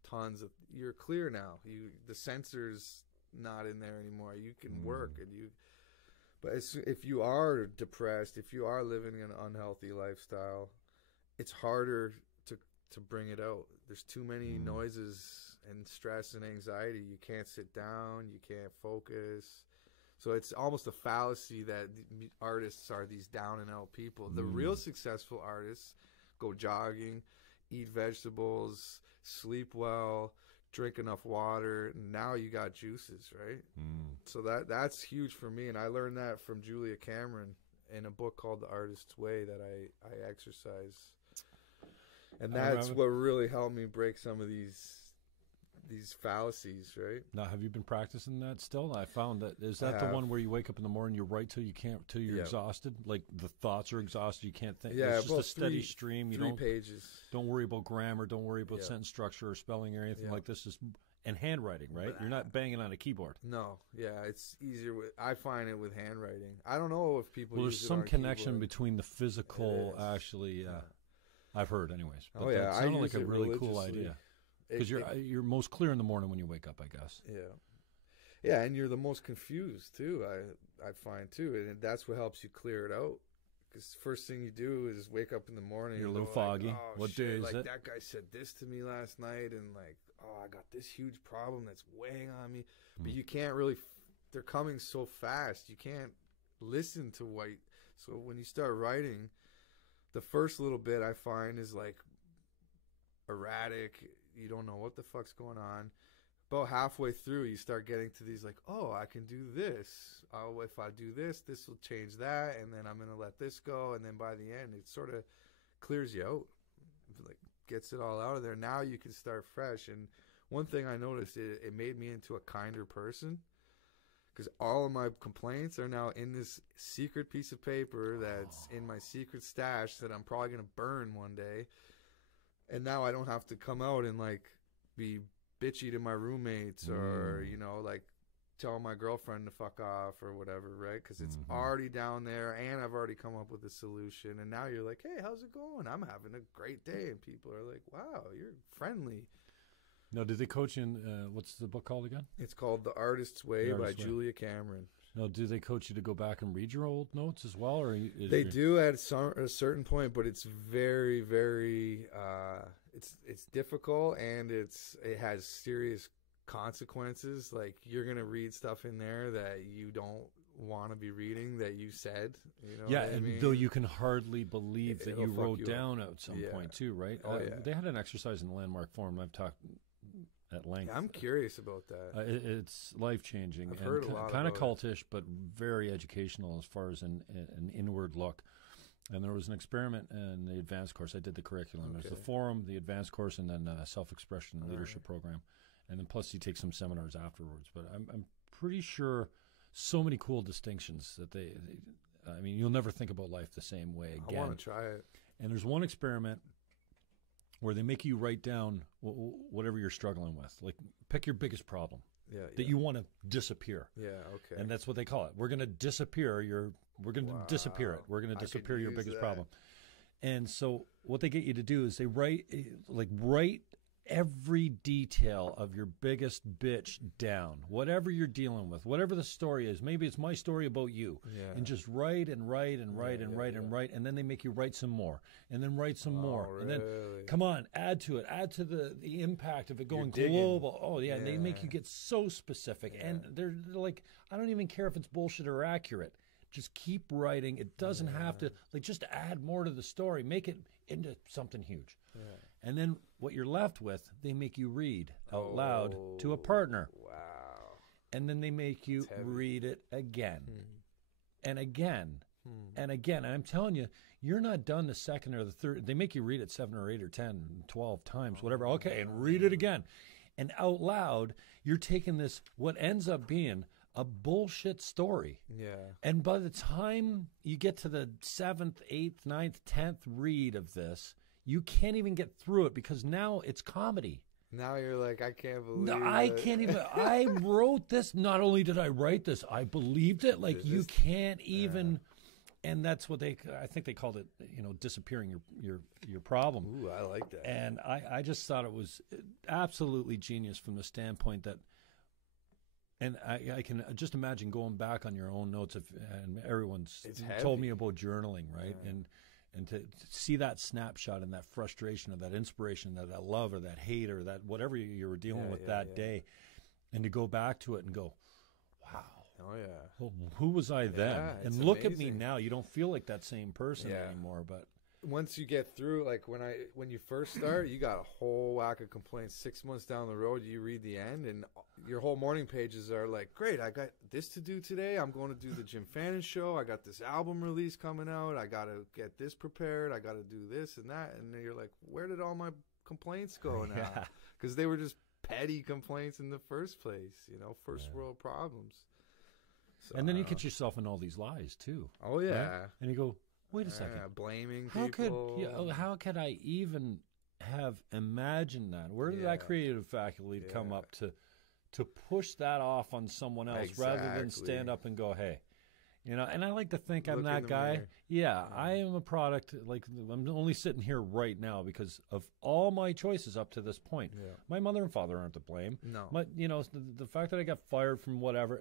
tons of, you're clear now. The sensors not in there anymore. You can work but if you are depressed, if you are living an unhealthy lifestyle, it's harder to bring it out. There's too many noises and stress and anxiety. You can't sit down, you can't focus. So it's almost a fallacy that artists are these down and out people. The real successful artists go jogging, eat vegetables, sleep well, drink enough water. Now you got juices, right? So that's huge for me, and I learned that from Julia Cameron in a book called The Artist's Way that I exercise, and that's what really helped me break some of these fallacies, right? Now, have you been practicing that still? I found that is that the one where you wake up in the morning, you write till you're exhausted, like the thoughts are exhausted, you can't think. Yeah, it's just a steady stream. You three pages. Don't worry about grammar. Don't worry about sentence structure or spelling or anything like this. And handwriting, right? You're not banging on a keyboard. No, it's easier I find it with handwriting. I don't know if people. Well, use there's some connection keyboard. between the physical, actually. I've heard, anyways. But that sounded like a it really cool idea. Because you're most clear in the morning when you wake up, I guess. Yeah, and you're the most confused too. I find too, and that's what helps you clear it out. Because first thing you do is wake up in the morning. You're a little foggy. Like, oh, what shit, day is like it? That guy said this to me last night, and like, I got this huge problem that's weighing on me. But you can't really. They're coming so fast. You can't listen to what. So when you start writing, the first little bit I find is like erratic. You don't know what the fuck's going on. About halfway through, you start getting to these like, I can do this. If I do this, this will change that, and then I'm going to let this go. And then by the end, it sort of clears you out, like gets it all out of there. Now you can start fresh. And one thing I noticed, it made me into a kinder person, because all of my complaints are now in this secret piece of paper that's in my secret stash that I'm probably going to burn one day. And now I don't have to come out and like be bitchy to my roommates or, like tell my girlfriend to fuck off or whatever, right? Because it's already down there and I've already come up with a solution. And now you're like, hey, how's it going? I'm having a great day. And people are like, wow, you're friendly. No, did they coach you in, what's the book called again? It's called The Artist's Way by Julia Cameron. No, do they coach you to go back and read your old notes as well? Or they do at a certain point, but it's very, very, it's difficult, and it has serious consequences. Like, you're going to read stuff in there that you don't want to be reading that you said. You know Yeah, what I and mean? though you can hardly believe that It'll you fuck wrote you down up. at some Yeah. point too, right? Oh, yeah. They had an exercise in the Landmark Forum. I've talked at length. Yeah, I'm curious about that. It's life changing. I've heard a lot kind of about cultish, but very educational as far as an inward look. And there was an experiment in the advanced course. I did the curriculum. There's the forum, the advanced course, and then self-expression leadership program. And then plus you take some seminars afterwards. But I'm pretty sure so many cool distinctions that I mean, you'll never think about life the same way again. I want to try it. And there's one experiment where they make you write down whatever you're struggling with. Like, pick your biggest problem that you want to disappear. Yeah, okay. And that's what they call it. We're going to disappear we're going to disappear it. We're going to disappear your biggest problem. And so what they get you to do is they write every detail of your biggest bitch down, whatever you're dealing with, whatever the story is. Maybe it's my story about you. Yeah. And just write and write and write and write and write. And then they make you write some more and then write some more. Really? And then, come on, add to it. Add to the impact of it going digging. global. Oh, yeah. And they make you get so specific. And they're like, I don't even care if it's bullshit or accurate. Just keep writing. It doesn't have to, like, just add more to the story. Make it into something huge. Yeah. And then what you're left with, they make you read out loud to a partner. Wow. And then they make you read it again and again and again. And I'm telling you, you're not done the second or the third. They make you read it 7 or 8 or 10, 12 times, whatever. Okay, and read it again. And out loud, you're taking this, what ends up being a bullshit story. Yeah. And by the time you get to the 7th, 8th, 9th, 10th read of this, you can't even get through it because now it's comedy. Now you're like, I can't believe No, I can't even. I wrote this. Not only did I write this, I believed it. Like, you can't even. And that's what I think they called it, disappearing your problem. Ooh, I like that. And I just thought it was absolutely genius from the standpoint that, and I can just imagine going back on your own notes and everyone's told me about journaling, right? Yeah. And to see that snapshot and that frustration or that inspiration, that love or that hate or that whatever you were dealing with that day, and to go back to it and go, wow. Oh, yeah. Well, who was I then? And look at me now. You don't feel like that same person anymore. But once you get through, like when you first start, you got a whole whack of complaints. 6 months down the road, you read the end, and your whole morning pages are like, great, I got this to do today. I'm going to do the Jim Fannin show. I got this album release coming out. I got to get this prepared. I got to do this and that. And then you're like, where did all my complaints go now? Because they were just petty complaints in the first place, first world problems. So, and then you get yourself in all these lies too. Oh, yeah. Right? And you go, wait a second. Blaming people. How could I even have imagined that? Where did that creative faculty come up to push that off on someone else rather than stand up and go, hey, and I like to think I'm that guy. Mirror. Yeah, I am a product. Like, I'm only sitting here right now because of all my choices up to this point. Yeah. My mother and father aren't to blame. No. But, the fact that I got fired from whatever,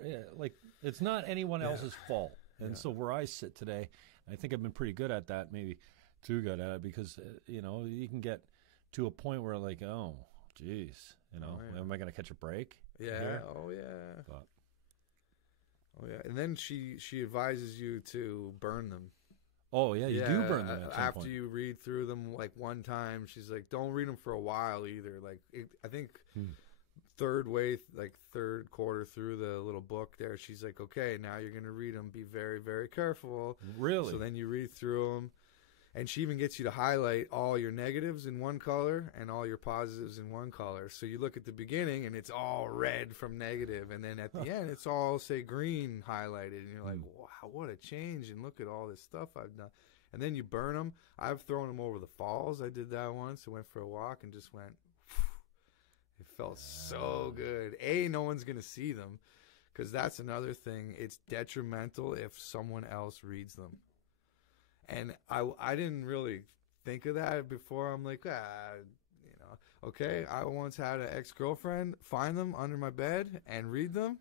it's not anyone else's fault. And so where I sit today, I think I've been pretty good at that, maybe too good at it, because, you can get to a point where, like, oh, geez, am I going to catch a break? Yeah. Here? Oh, yeah. But, and then she advises you to burn them. Oh, yeah, you do burn them at some after point. you read through them, like, one time. She's like, don't read them for a while either. Like, I think third quarter through the little book there, she's like, okay, now you're going to read them. Be very, very careful. Really? So then you read through them. And she even gets you to highlight all your negatives in one color and all your positives in one color. So you look at the beginning and it's all red from negative. And then at the end, it's all, say, green highlighted. And you're like, wow, what a change. And look at all this stuff I've done. And then you burn them. I've thrown them over the falls. I did that once. I went for a walk and just went, it felt so good. No one's going to see them, because that's another thing. It's detrimental if someone else reads them. And I didn't really think of that before. I'm like, okay. I once had an ex-girlfriend find them under my bed and read them.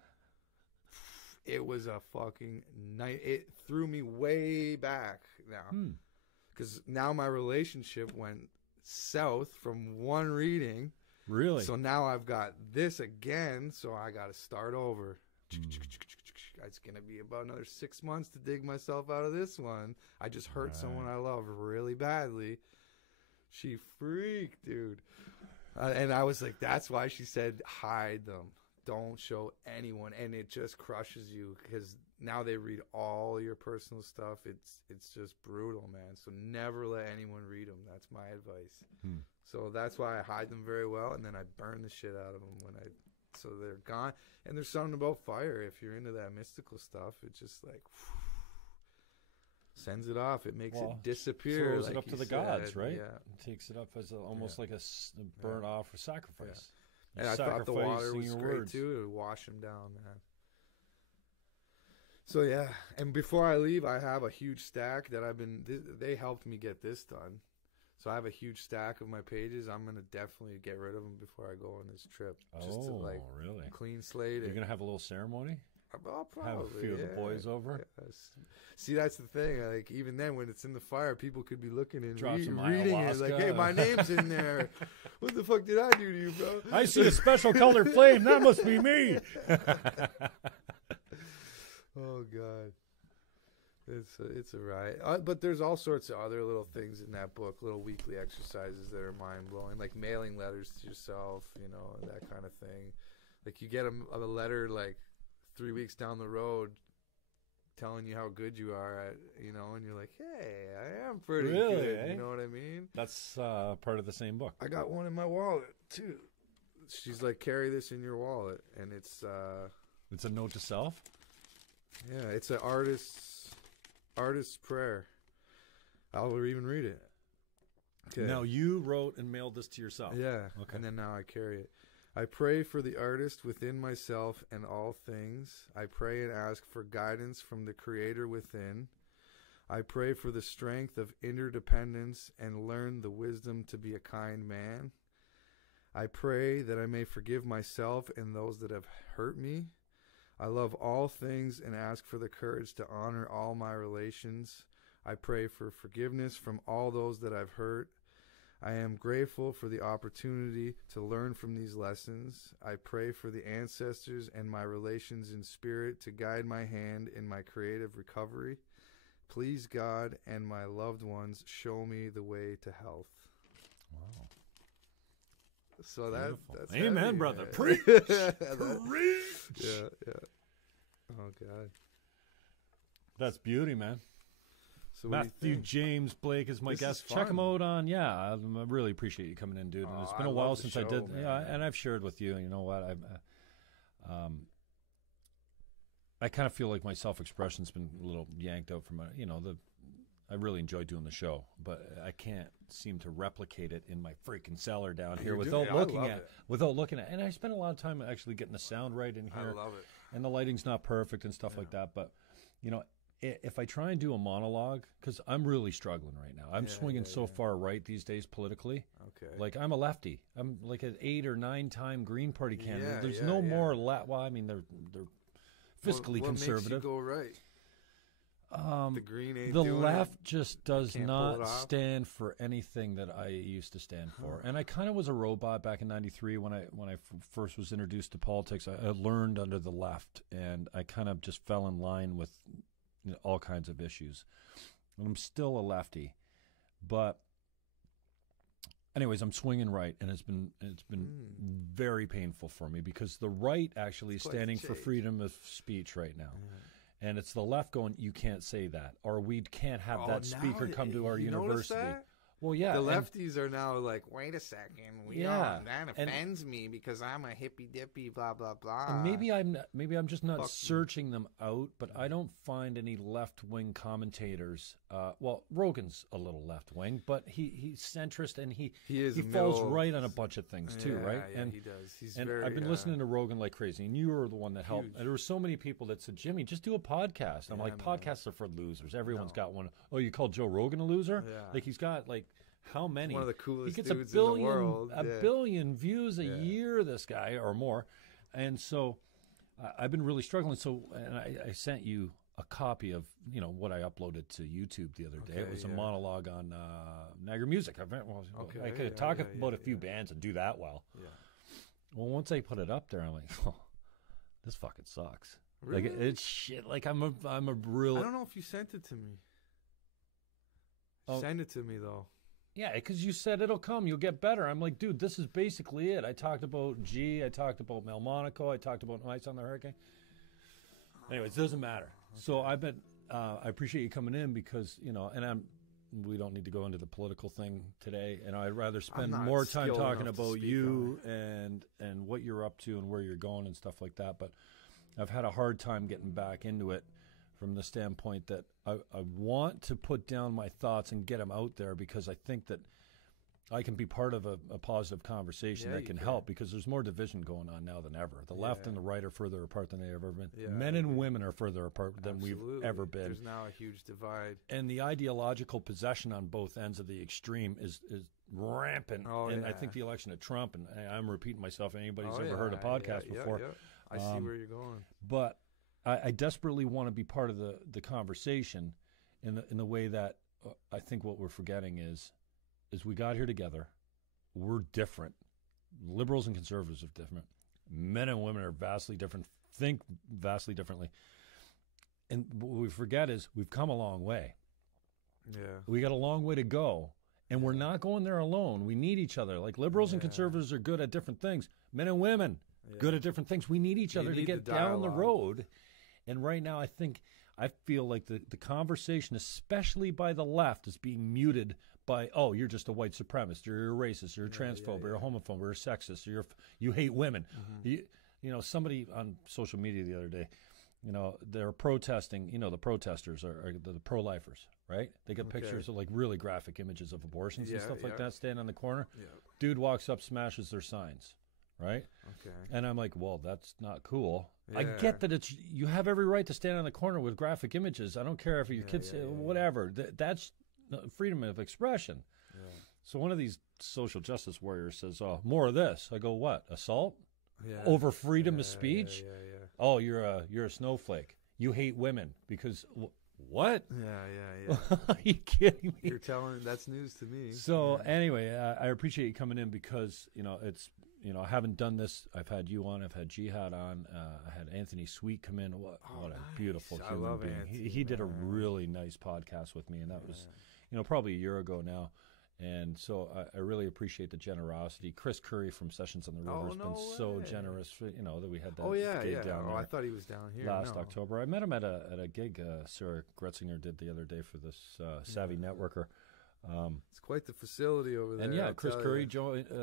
It was a fucking night. It threw me way back now. Because now my relationship went south from one reading. Really? So now I've got this again, so I got to start over. it's going to be about another 6 months to dig myself out of this one. I just hurt someone I love really badly. She freaked, dude. And I was like, that's why she said, hide them. Don't show anyone. And it just crushes you because now they read all your personal stuff. It's just brutal, man. So never let anyone read them. That's my advice. So that's why I hide them very well. And then I burn the shit out of them so they're gone. And there's something about fire. If you're into that mystical stuff, it's just like sends it off. It makes it disappear. Throws like it up to the gods, right? Yeah. It takes it up as almost like a burnt off or sacrifice. Yeah. And I thought the water was great too to wash them down, man. So yeah, and before I leave, I have a huge stack that they helped me get this done. So I have a huge stack of my pages. I'm going to definitely get rid of them before I go on this trip. Just to really? Clean slate. You're going to have a little ceremony? I'll probably. Have a few of the boys over? Yes. See, that's the thing. Like, even then, when it's in the fire, people could be looking and reading it. Like, hey, my name's in there. What the fuck did I do to you, bro? I see a special colored flame. That must be me. Oh, God. It's a riot. But there's all sorts of other little things in that book, little weekly exercises that are mind-blowing, like mailing letters to yourself, and that kind of thing. Like, you get a letter, like, 3 weeks down the road telling you how good you are at, and you're like, hey, I am pretty good. You know what I mean? That's part of the same book. I got one in my wallet, too. She's like, carry this in your wallet. And it's a note to self? Yeah, it's an artist's prayer. I'll even read it. Okay. Now, you wrote and mailed this to yourself. Yeah. Okay. And then now I carry it. I pray for the artist within myself and all things. I pray and ask for guidance from the Creator within. I pray for the strength of interdependence and learn the wisdom to be a kind man. I pray that I may forgive myself and those that have hurt me. I love all things and ask for the courage to honor all my relations. I pray for forgiveness from all those that I've hurt. I am grateful for the opportunity to learn from these lessons. I pray for the ancestors and my relations in spirit to guide my hand in my creative recovery. Please, God and my loved ones, show me the way to health. Wow. So that's amen, heavy, brother. Man. Preach. Preach. Yeah. Oh, God. That's beauty, man. So Matthew James Blake is my guest. Check him out on, I really appreciate you coming in, dude. And it's been a while since I did, and I've shared with you. You know what? I kind of feel like my self-expression's been a little yanked out from, I really enjoy doing the show, but I can't seem to replicate it in my freaking cellar down here without looking at. And I spend a lot of time actually getting the sound right in here. I love it. And the lighting's not perfect and stuff like that, but if I try and do a monologue, because I'm really struggling right now. I'm swinging so far right these days politically. Okay. Like, I'm a lefty. I'm like an 8 or 9 time Green Party candidate. There's no more left. Well, I mean, they're fiscally conservative. What makes you go right? The green ain't the doing left it. just does not stand for anything that I used to stand for. And I kind of was a robot back in '93 when I first was introduced to politics. I learned under the left, and I kind of just fell in line with all kinds of issues. And I'm still a lefty, but anyways, I'm swinging right, and it's been very painful for me because the right actually is standing for freedom of speech right now. And it's the left going, you can't say that, or we can't have that speaker come to our university. Well, yeah. The lefties are now like, wait a second, that offends me because I'm a hippy dippy, blah blah blah. And maybe I'm just not searching them out, but I don't find any left wing commentators. Well, Rogan's a little left wing, but he's centrist and he falls right on a bunch of things too, right? Yeah, and he does. I've been listening to Rogan like crazy, and you were the one that helped. And there were so many people that said, Jimmy, just do a podcast. I'm like, podcasts are for losers. Everyone's got one. Oh, you call Joe Rogan a loser? Yeah. Like, he's got like. How many? One of the coolest he gets dudes in the world. A billion views a year, this guy, or more. And so I've been really struggling. So and I sent you a copy of, what I uploaded to YouTube the other day. It was a monologue on Niagara music. I could talk about a few bands and do that well. Yeah. Well, once I put it up there, I'm like, oh, this fucking sucks. Really? Like it's shit. Like I'm a real. I don't know if you sent it to me. Send it to me though. Yeah, because you said it'll come. You'll get better. I'm like, dude, this is basically it. I talked about G. I talked about Mel Monaco. I talked about Ice on the Hurricane. Anyways, it doesn't matter. Okay. So I appreciate you coming in because, and we don't need to go into the political thing today. And I'd rather spend more time talking about you and what you're up to and where you're going and stuff like that. But I've had a hard time getting back into it from the standpoint that I want to put down my thoughts and get them out there because I think that I can be part of a positive conversation that can help because there's more division going on now than ever. The left and the right are further apart than they've ever been. Yeah, Men and women are further apart than we've ever been. There's now a huge divide. And the ideological possession on both ends of the extreme is rampant. And I think the election of Trump, and I'm repeating myself, anybody who's ever heard a podcast before. I see where you're going. But I desperately want to be part of the conversation in the way that I think what we're forgetting is we got here together. We're different. Liberals and conservatives are different. Men and women are vastly different, think vastly differently. And what we forget is we've come a long way. Yeah. We got a long way to go. And we're not going there alone. We need each other. Like liberals and conservatives are good at different things. Men and women, good at different things. We need each other to get down the road. And right now, I feel like the conversation, especially by the left, is being muted by, oh, you're just a white supremacist, you're a racist, you're a transphobe, you're a homophobe, you're a sexist, you hate women. Mm-hmm. Somebody on social media the other day, they're protesting. The protesters are the pro-lifers, right? They get pictures of like really graphic images of abortions and stuff like that, standing on the corner. Yeah. Dude walks up, smashes their signs. Right? Okay. And I'm like, well, that's not cool. Yeah. I get that you have every right to stand on the corner with graphic images. I don't care if your kids say whatever. That's freedom of expression. Yeah. So one of these social justice warriors says, oh, more of this. I go, what? Assault? Yeah. Over freedom of speech? Yeah. Oh, you're a snowflake. You hate women because what? Yeah. Are you kidding me? You're telling that's news to me. So anyway, I appreciate you coming in because it's. I haven't done this. I've had you on. I've had Jihad on. I had Anthony Sweet come in. What a beautiful human being. Anthony, he did a really nice podcast with me, and that was, probably a year ago now. And so I really appreciate the generosity. Chris Curry from Sessions on the River has been so generous, that we had that gig down there. I thought he was down here. Last October. I met him at a gig Sarah Gretzinger did the other day for this Savvy Networker. It's quite the facility over there. And Chris Curry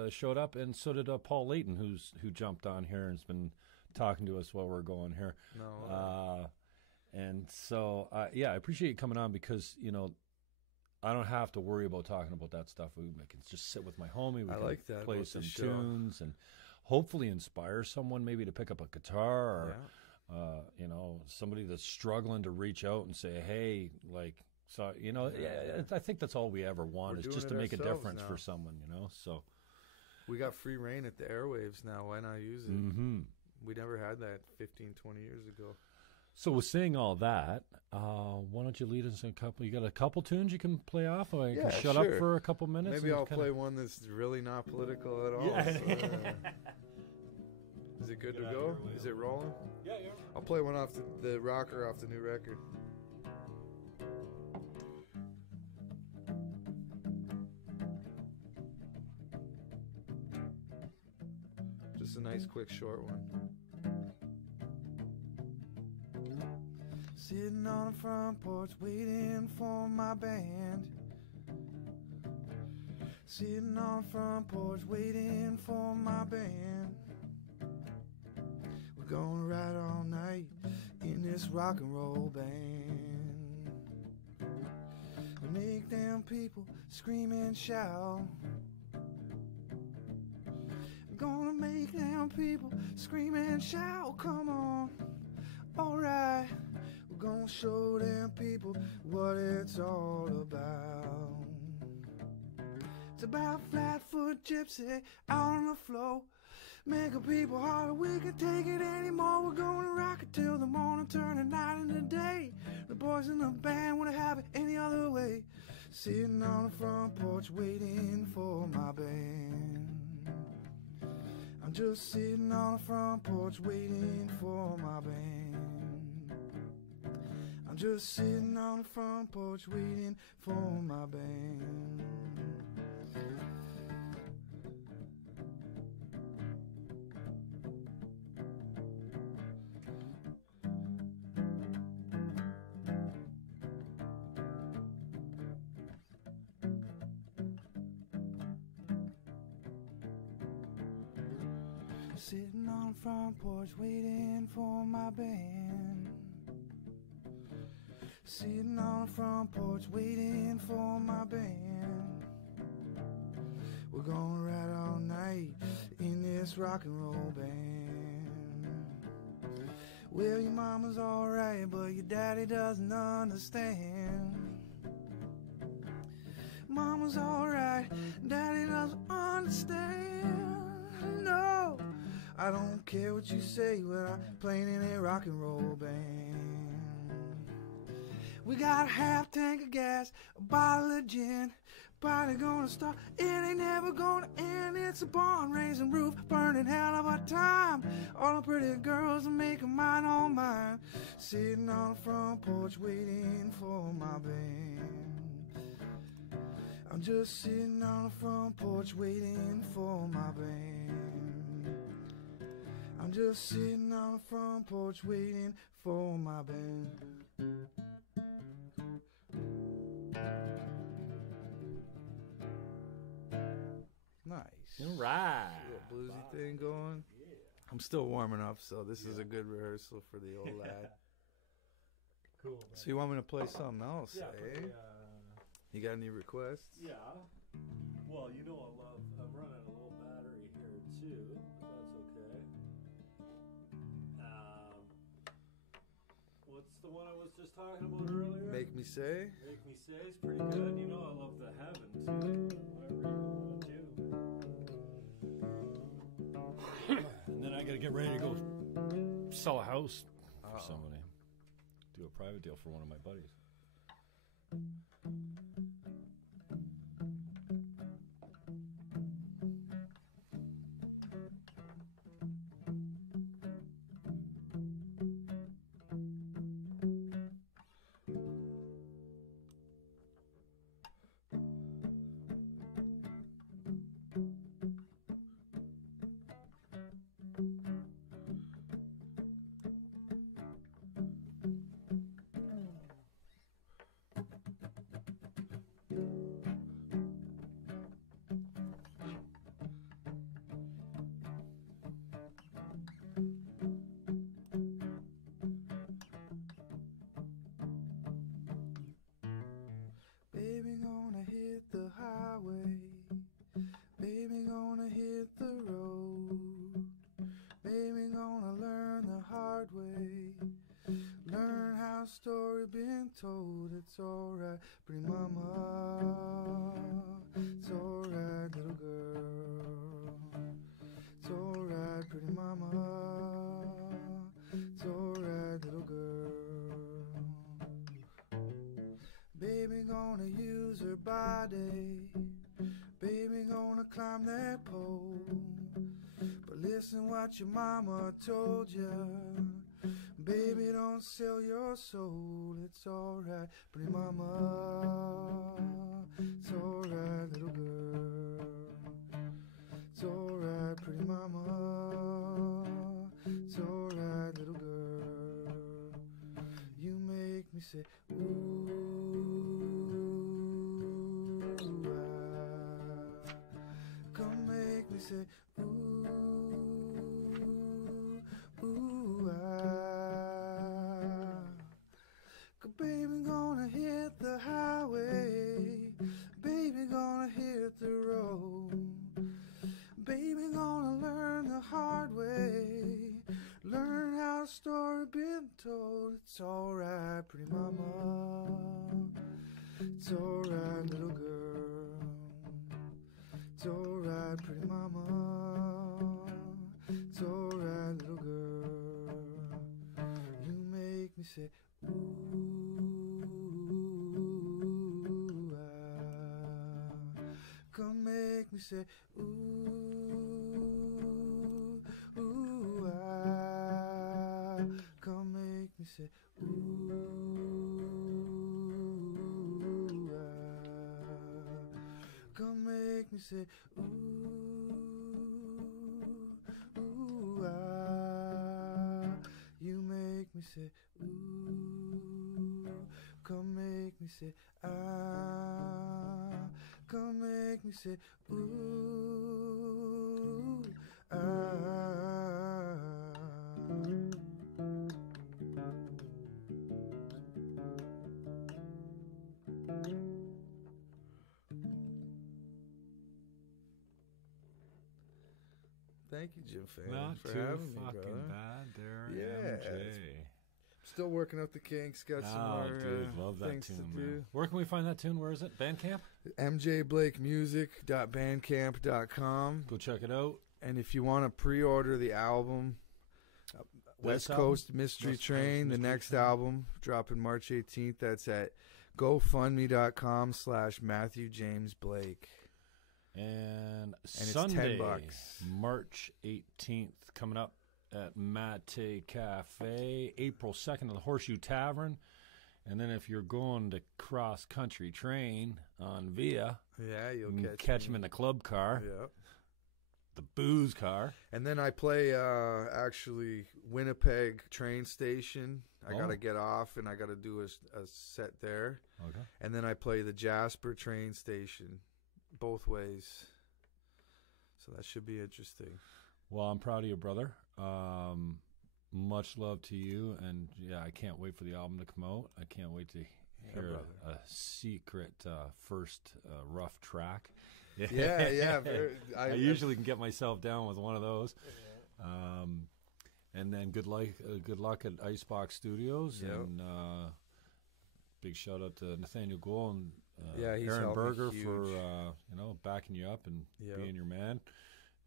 showed up, and so did Paul Layton, who jumped on here and has been talking to us while we're going here. And so I appreciate you coming on because I don't have to worry about talking about that stuff. I can just sit with my homie. We can play some tunes and hopefully inspire someone maybe to pick up a guitar or somebody that's struggling to reach out and say, hey, like. So, I think that's all we ever want is just to make a difference for someone, so. We got free reign at the airwaves now. Why not use it? Mm-hmm. We never had that 15, 20 years ago. So with saying all that, why don't you lead us in a couple? You got a couple tunes you can play off, or you can shut up for a couple minutes? Maybe I'll play one that's really not political at all. Yeah. So, is it good to go? Is it rolling? Yeah. I'll play one off the rocker off the new record. Just a nice, quick, short one. Sitting on the front porch waiting for my band. Sitting on the front porch waiting for my band. We're gonna ride all night in this rock and roll band. We make them people scream and shout. We're gonna make them people scream and shout. Come on, alright. We're gonna show them people what it's all about. It's about Flatfoot Gypsy out on the floor. Making people holler, we can take it anymore. We're gonna rock it till the morning, turn the night into day. The boys in the band wouldn't have it any other way. Sitting on the front porch waiting for my band. I'm just sitting on the front porch waiting for my band. I'm just sitting on the front porch waiting for my band. Sitting on the front porch waiting for my band. Sitting on the front porch waiting for my band. We're gonna ride all night in this rock and roll band. Well, your mama's alright, but your daddy doesn't understand. Mama's alright, daddy doesn't understand. No, I don't care what you say when I'm playing in a rock and roll band. We got a half tank of gas, a bottle of gin. Party gonna start, it ain't never gonna end. It's a barn raising roof, burning hell of a time. All the pretty girls are making mine all mine. Sitting on the front porch waiting for my band. I'm just sitting on the front porch waiting for my band. I'm just sitting on the front porch waiting for my band. Nice. All right. Little bluesy thing going. Yeah. I'm still warming up, so this is a good rehearsal for the old lad. Cool. So you want me to play something else, Yeah. eh? You got any requests? Yeah. Well, you know I'm running a little battery here too, but that's okay. What's the one I was just talking about earlier? Make Me Say? Make Me Say is pretty good. You know I love the Heaven too. Whatever you want to do. And then I gotta get ready to go sell a house for somebody. Do a private deal for one of my buddies. Baby gonna hit the highway. Baby gonna hit the road. Baby gonna learn the hard way. Learn how a story been told. It's alright, pretty mama. It's alright, little girl. It's alright, pretty mama. It's alright, little girl. Baby gonna use her body. Baby gonna climb that pole. But listen what your mama told ya. Baby, don't sell your soul. It's alright, pretty mama. It's alright, little girl. It's alright, pretty mama. It's alright, little girl. You make me say, ooh, ah. Come make me say, ooh, ooh, ah. 'Cause baby gonna hit the highway. Baby gonna hit the road. Baby gonna learn the hard way. Learn how a story been told. It's alright, pretty mama. It's alright, little girl. It's alright, pretty mama. It's alright, little girl. You make me say, ooh, ah. Come make me say, ooh, ooh, ah. Come make me say, ooh. come make me say, ooh, ooh, ah. You make me say, ooh, come make me say, ah. Come make me say, ooh, ah. Thank you, Jim Fan, Not for too having me, fucking brother. bad there, Yeah, MJ. Still working out the kinks. Got some more Dude, love that things tune, to man. do. Where can we find that tune? Where is it? Bandcamp? mjblakemusic.bandcamp.com. Go check it out. And if you want to pre-order the album, West Coast Mystery Train, the next album, dropping March 18th. That's at gofundme.com/Matthew James Blake. And it's Sunday, $10. March 18th, coming up at Mate Cafe, April 2nd at the Horseshoe Tavern. And then if you're going to cross country train on Via, Yeah, you'll you can catch him in the club car, Yep. the booze car. And then I play actually Winnipeg train station. I got to get off and I got to do a set there. Okay. And then I play the Jasper train station both ways. So that should be interesting. Well, I'm proud of you, brother. Much love to you. And, yeah, I can't wait for the album to come out. I can't wait to hear a secret first rough track. Yeah. I usually can get myself down with one of those. And then good luck at Icebox Studios. Yep. And big shout out to Nathaniel Gould and he's Aaron helped me Berger huge. for backing you up and being your man.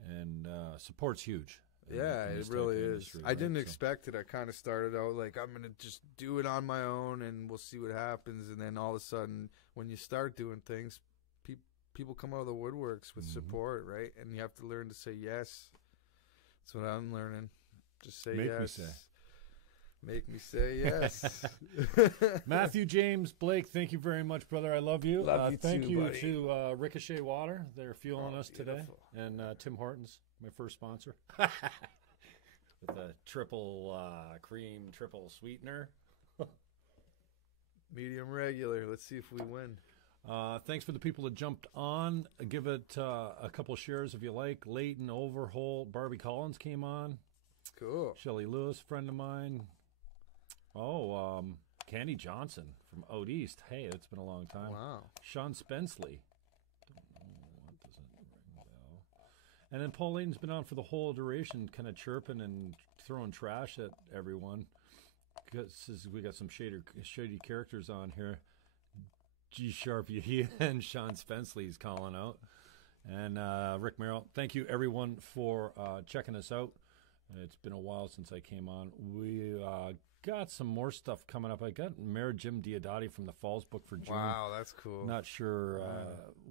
And support's huge. Yeah, in it this really type of is. industry, I right? didn't So- expect it. I kind of started out like, I'm going to just do it on my own and we'll see what happens. And then all of a sudden, when you start doing things, people come out of the woodworks with support, right? And you have to learn to say yes. That's what I'm learning. Just say yes. Make me say yes. Matthew James Blake, thank you very much, brother. I love you. Love you thank too, you buddy. to Ricochet Water. They're fueling us today. beautiful. And Tim Hortons, my first sponsor. With the triple cream, triple sweetener. Medium regular. Let's see if we win. Thanks for the people that jumped on. Give it a couple shares if you like. Leighton Overholt, Barbie Collins came on. Cool. Shelley Lewis, friend of mine. Oh, Candy Johnson from out east. Hey, it's been a long time. Wow. Sean Spenceley. Don't know what doesn't ring a bell. And then Pauline's been on for the whole duration, kind of chirping and throwing trash at everyone. Because we got some shady characters on here. G Sharp Yahia and Sean Spenceley's calling out. And Rick Merrill. Thank you, everyone, for checking us out. It's been a while since I came on. We got some more stuff coming up. I got Mayor Jim Diodati from the Falls book for June. Wow, that's cool. Not sure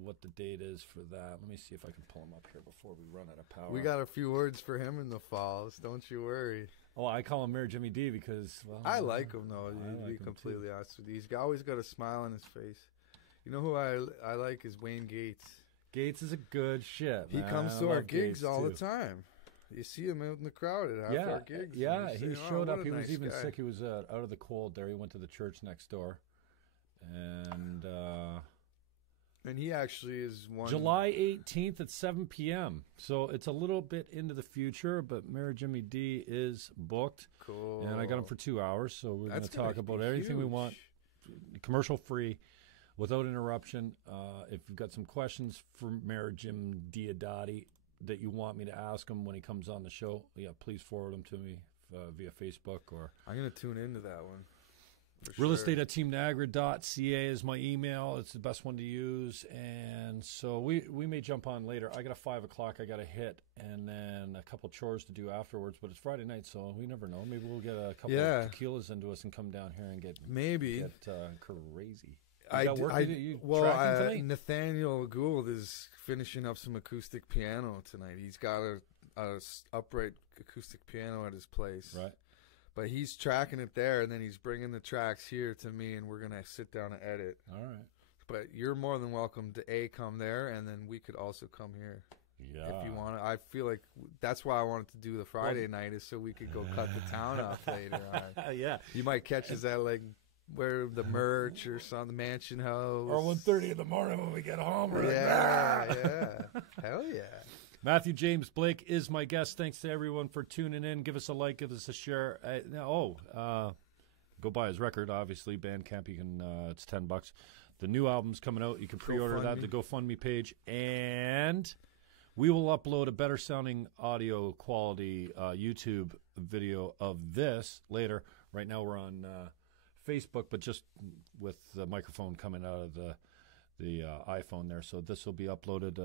what the date is for that. Let me see if I can pull him up here before we run out of power. We got a few words for him in the falls. Don't you worry. Oh, I call him Mayor Jimmy D because, well... I like him, though. I To like be him, completely honest with you. He's always got a smile on his face. You know who I like is Wayne Gates. Gates is a good shit, He man. comes I to our love gigs Gates, all the too. time. You see him out in the crowd at half our gigs. Yeah, and he you say, showed what up. a He was nice even guy. sick. He was out of the cold there. He went to the church next door. And he actually is one. July 18th at 7 p.m. So it's a little bit into the future, but Mayor Jimmy D is booked. Cool. And I got him for 2 hours, so we're going to gonna talk about be everything we huge. want, commercial free, without interruption. If you've got some questions for Mayor Jim Diodati that you want me to ask him when he comes on the show, please forward them to me via Facebook or... I'm going to tune into that one. Real estate at teamniagara.ca is my email. It's the best one to use. And so we may jump on later. I got a 5 o'clock I got to hit and then a couple chores to do afterwards. But it's Friday night, so we never know. Maybe we'll get a couple of tequilas into us and come down here and get crazy. Nathaniel Gould is finishing up some acoustic piano tonight. He's got a upright acoustic piano at his place. Right. But he's tracking it there, and then he's bringing the tracks here to me, and we're going to sit down and edit. All right. But you're more than welcome to come there, and then we could also come here. Yeah. If you want to. I feel like that's why I wanted to do the Friday night, is so we could go cut the town off later on. Yeah. You might catch us at like where the merch or some the Mansion House. Or 1:30 in the morning when we get home. Yeah. Hell yeah. Matthew James Blake is my guest. Thanks to everyone for tuning in. Give us a like, give us a share. Go buy his record, obviously. Bandcamp, you can. It's $10. The new album's coming out. You can pre-order that at the GoFundMe page. And we will upload a better sounding audio quality YouTube video of this later. Right now we're on Facebook, but just with the microphone coming out of the iPhone there. So this will be uploaded.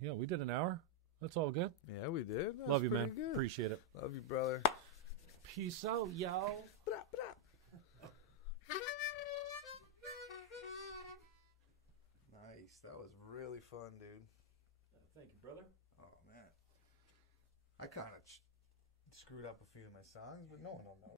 We did an hour. That's all good. Yeah, we did. Love you, man. Good. Appreciate it. Love you, brother. Peace out, y'all. Nice. That was really fun, dude. Thank you, brother. Oh, man. I kind of screwed up a few of my songs, but no one will know.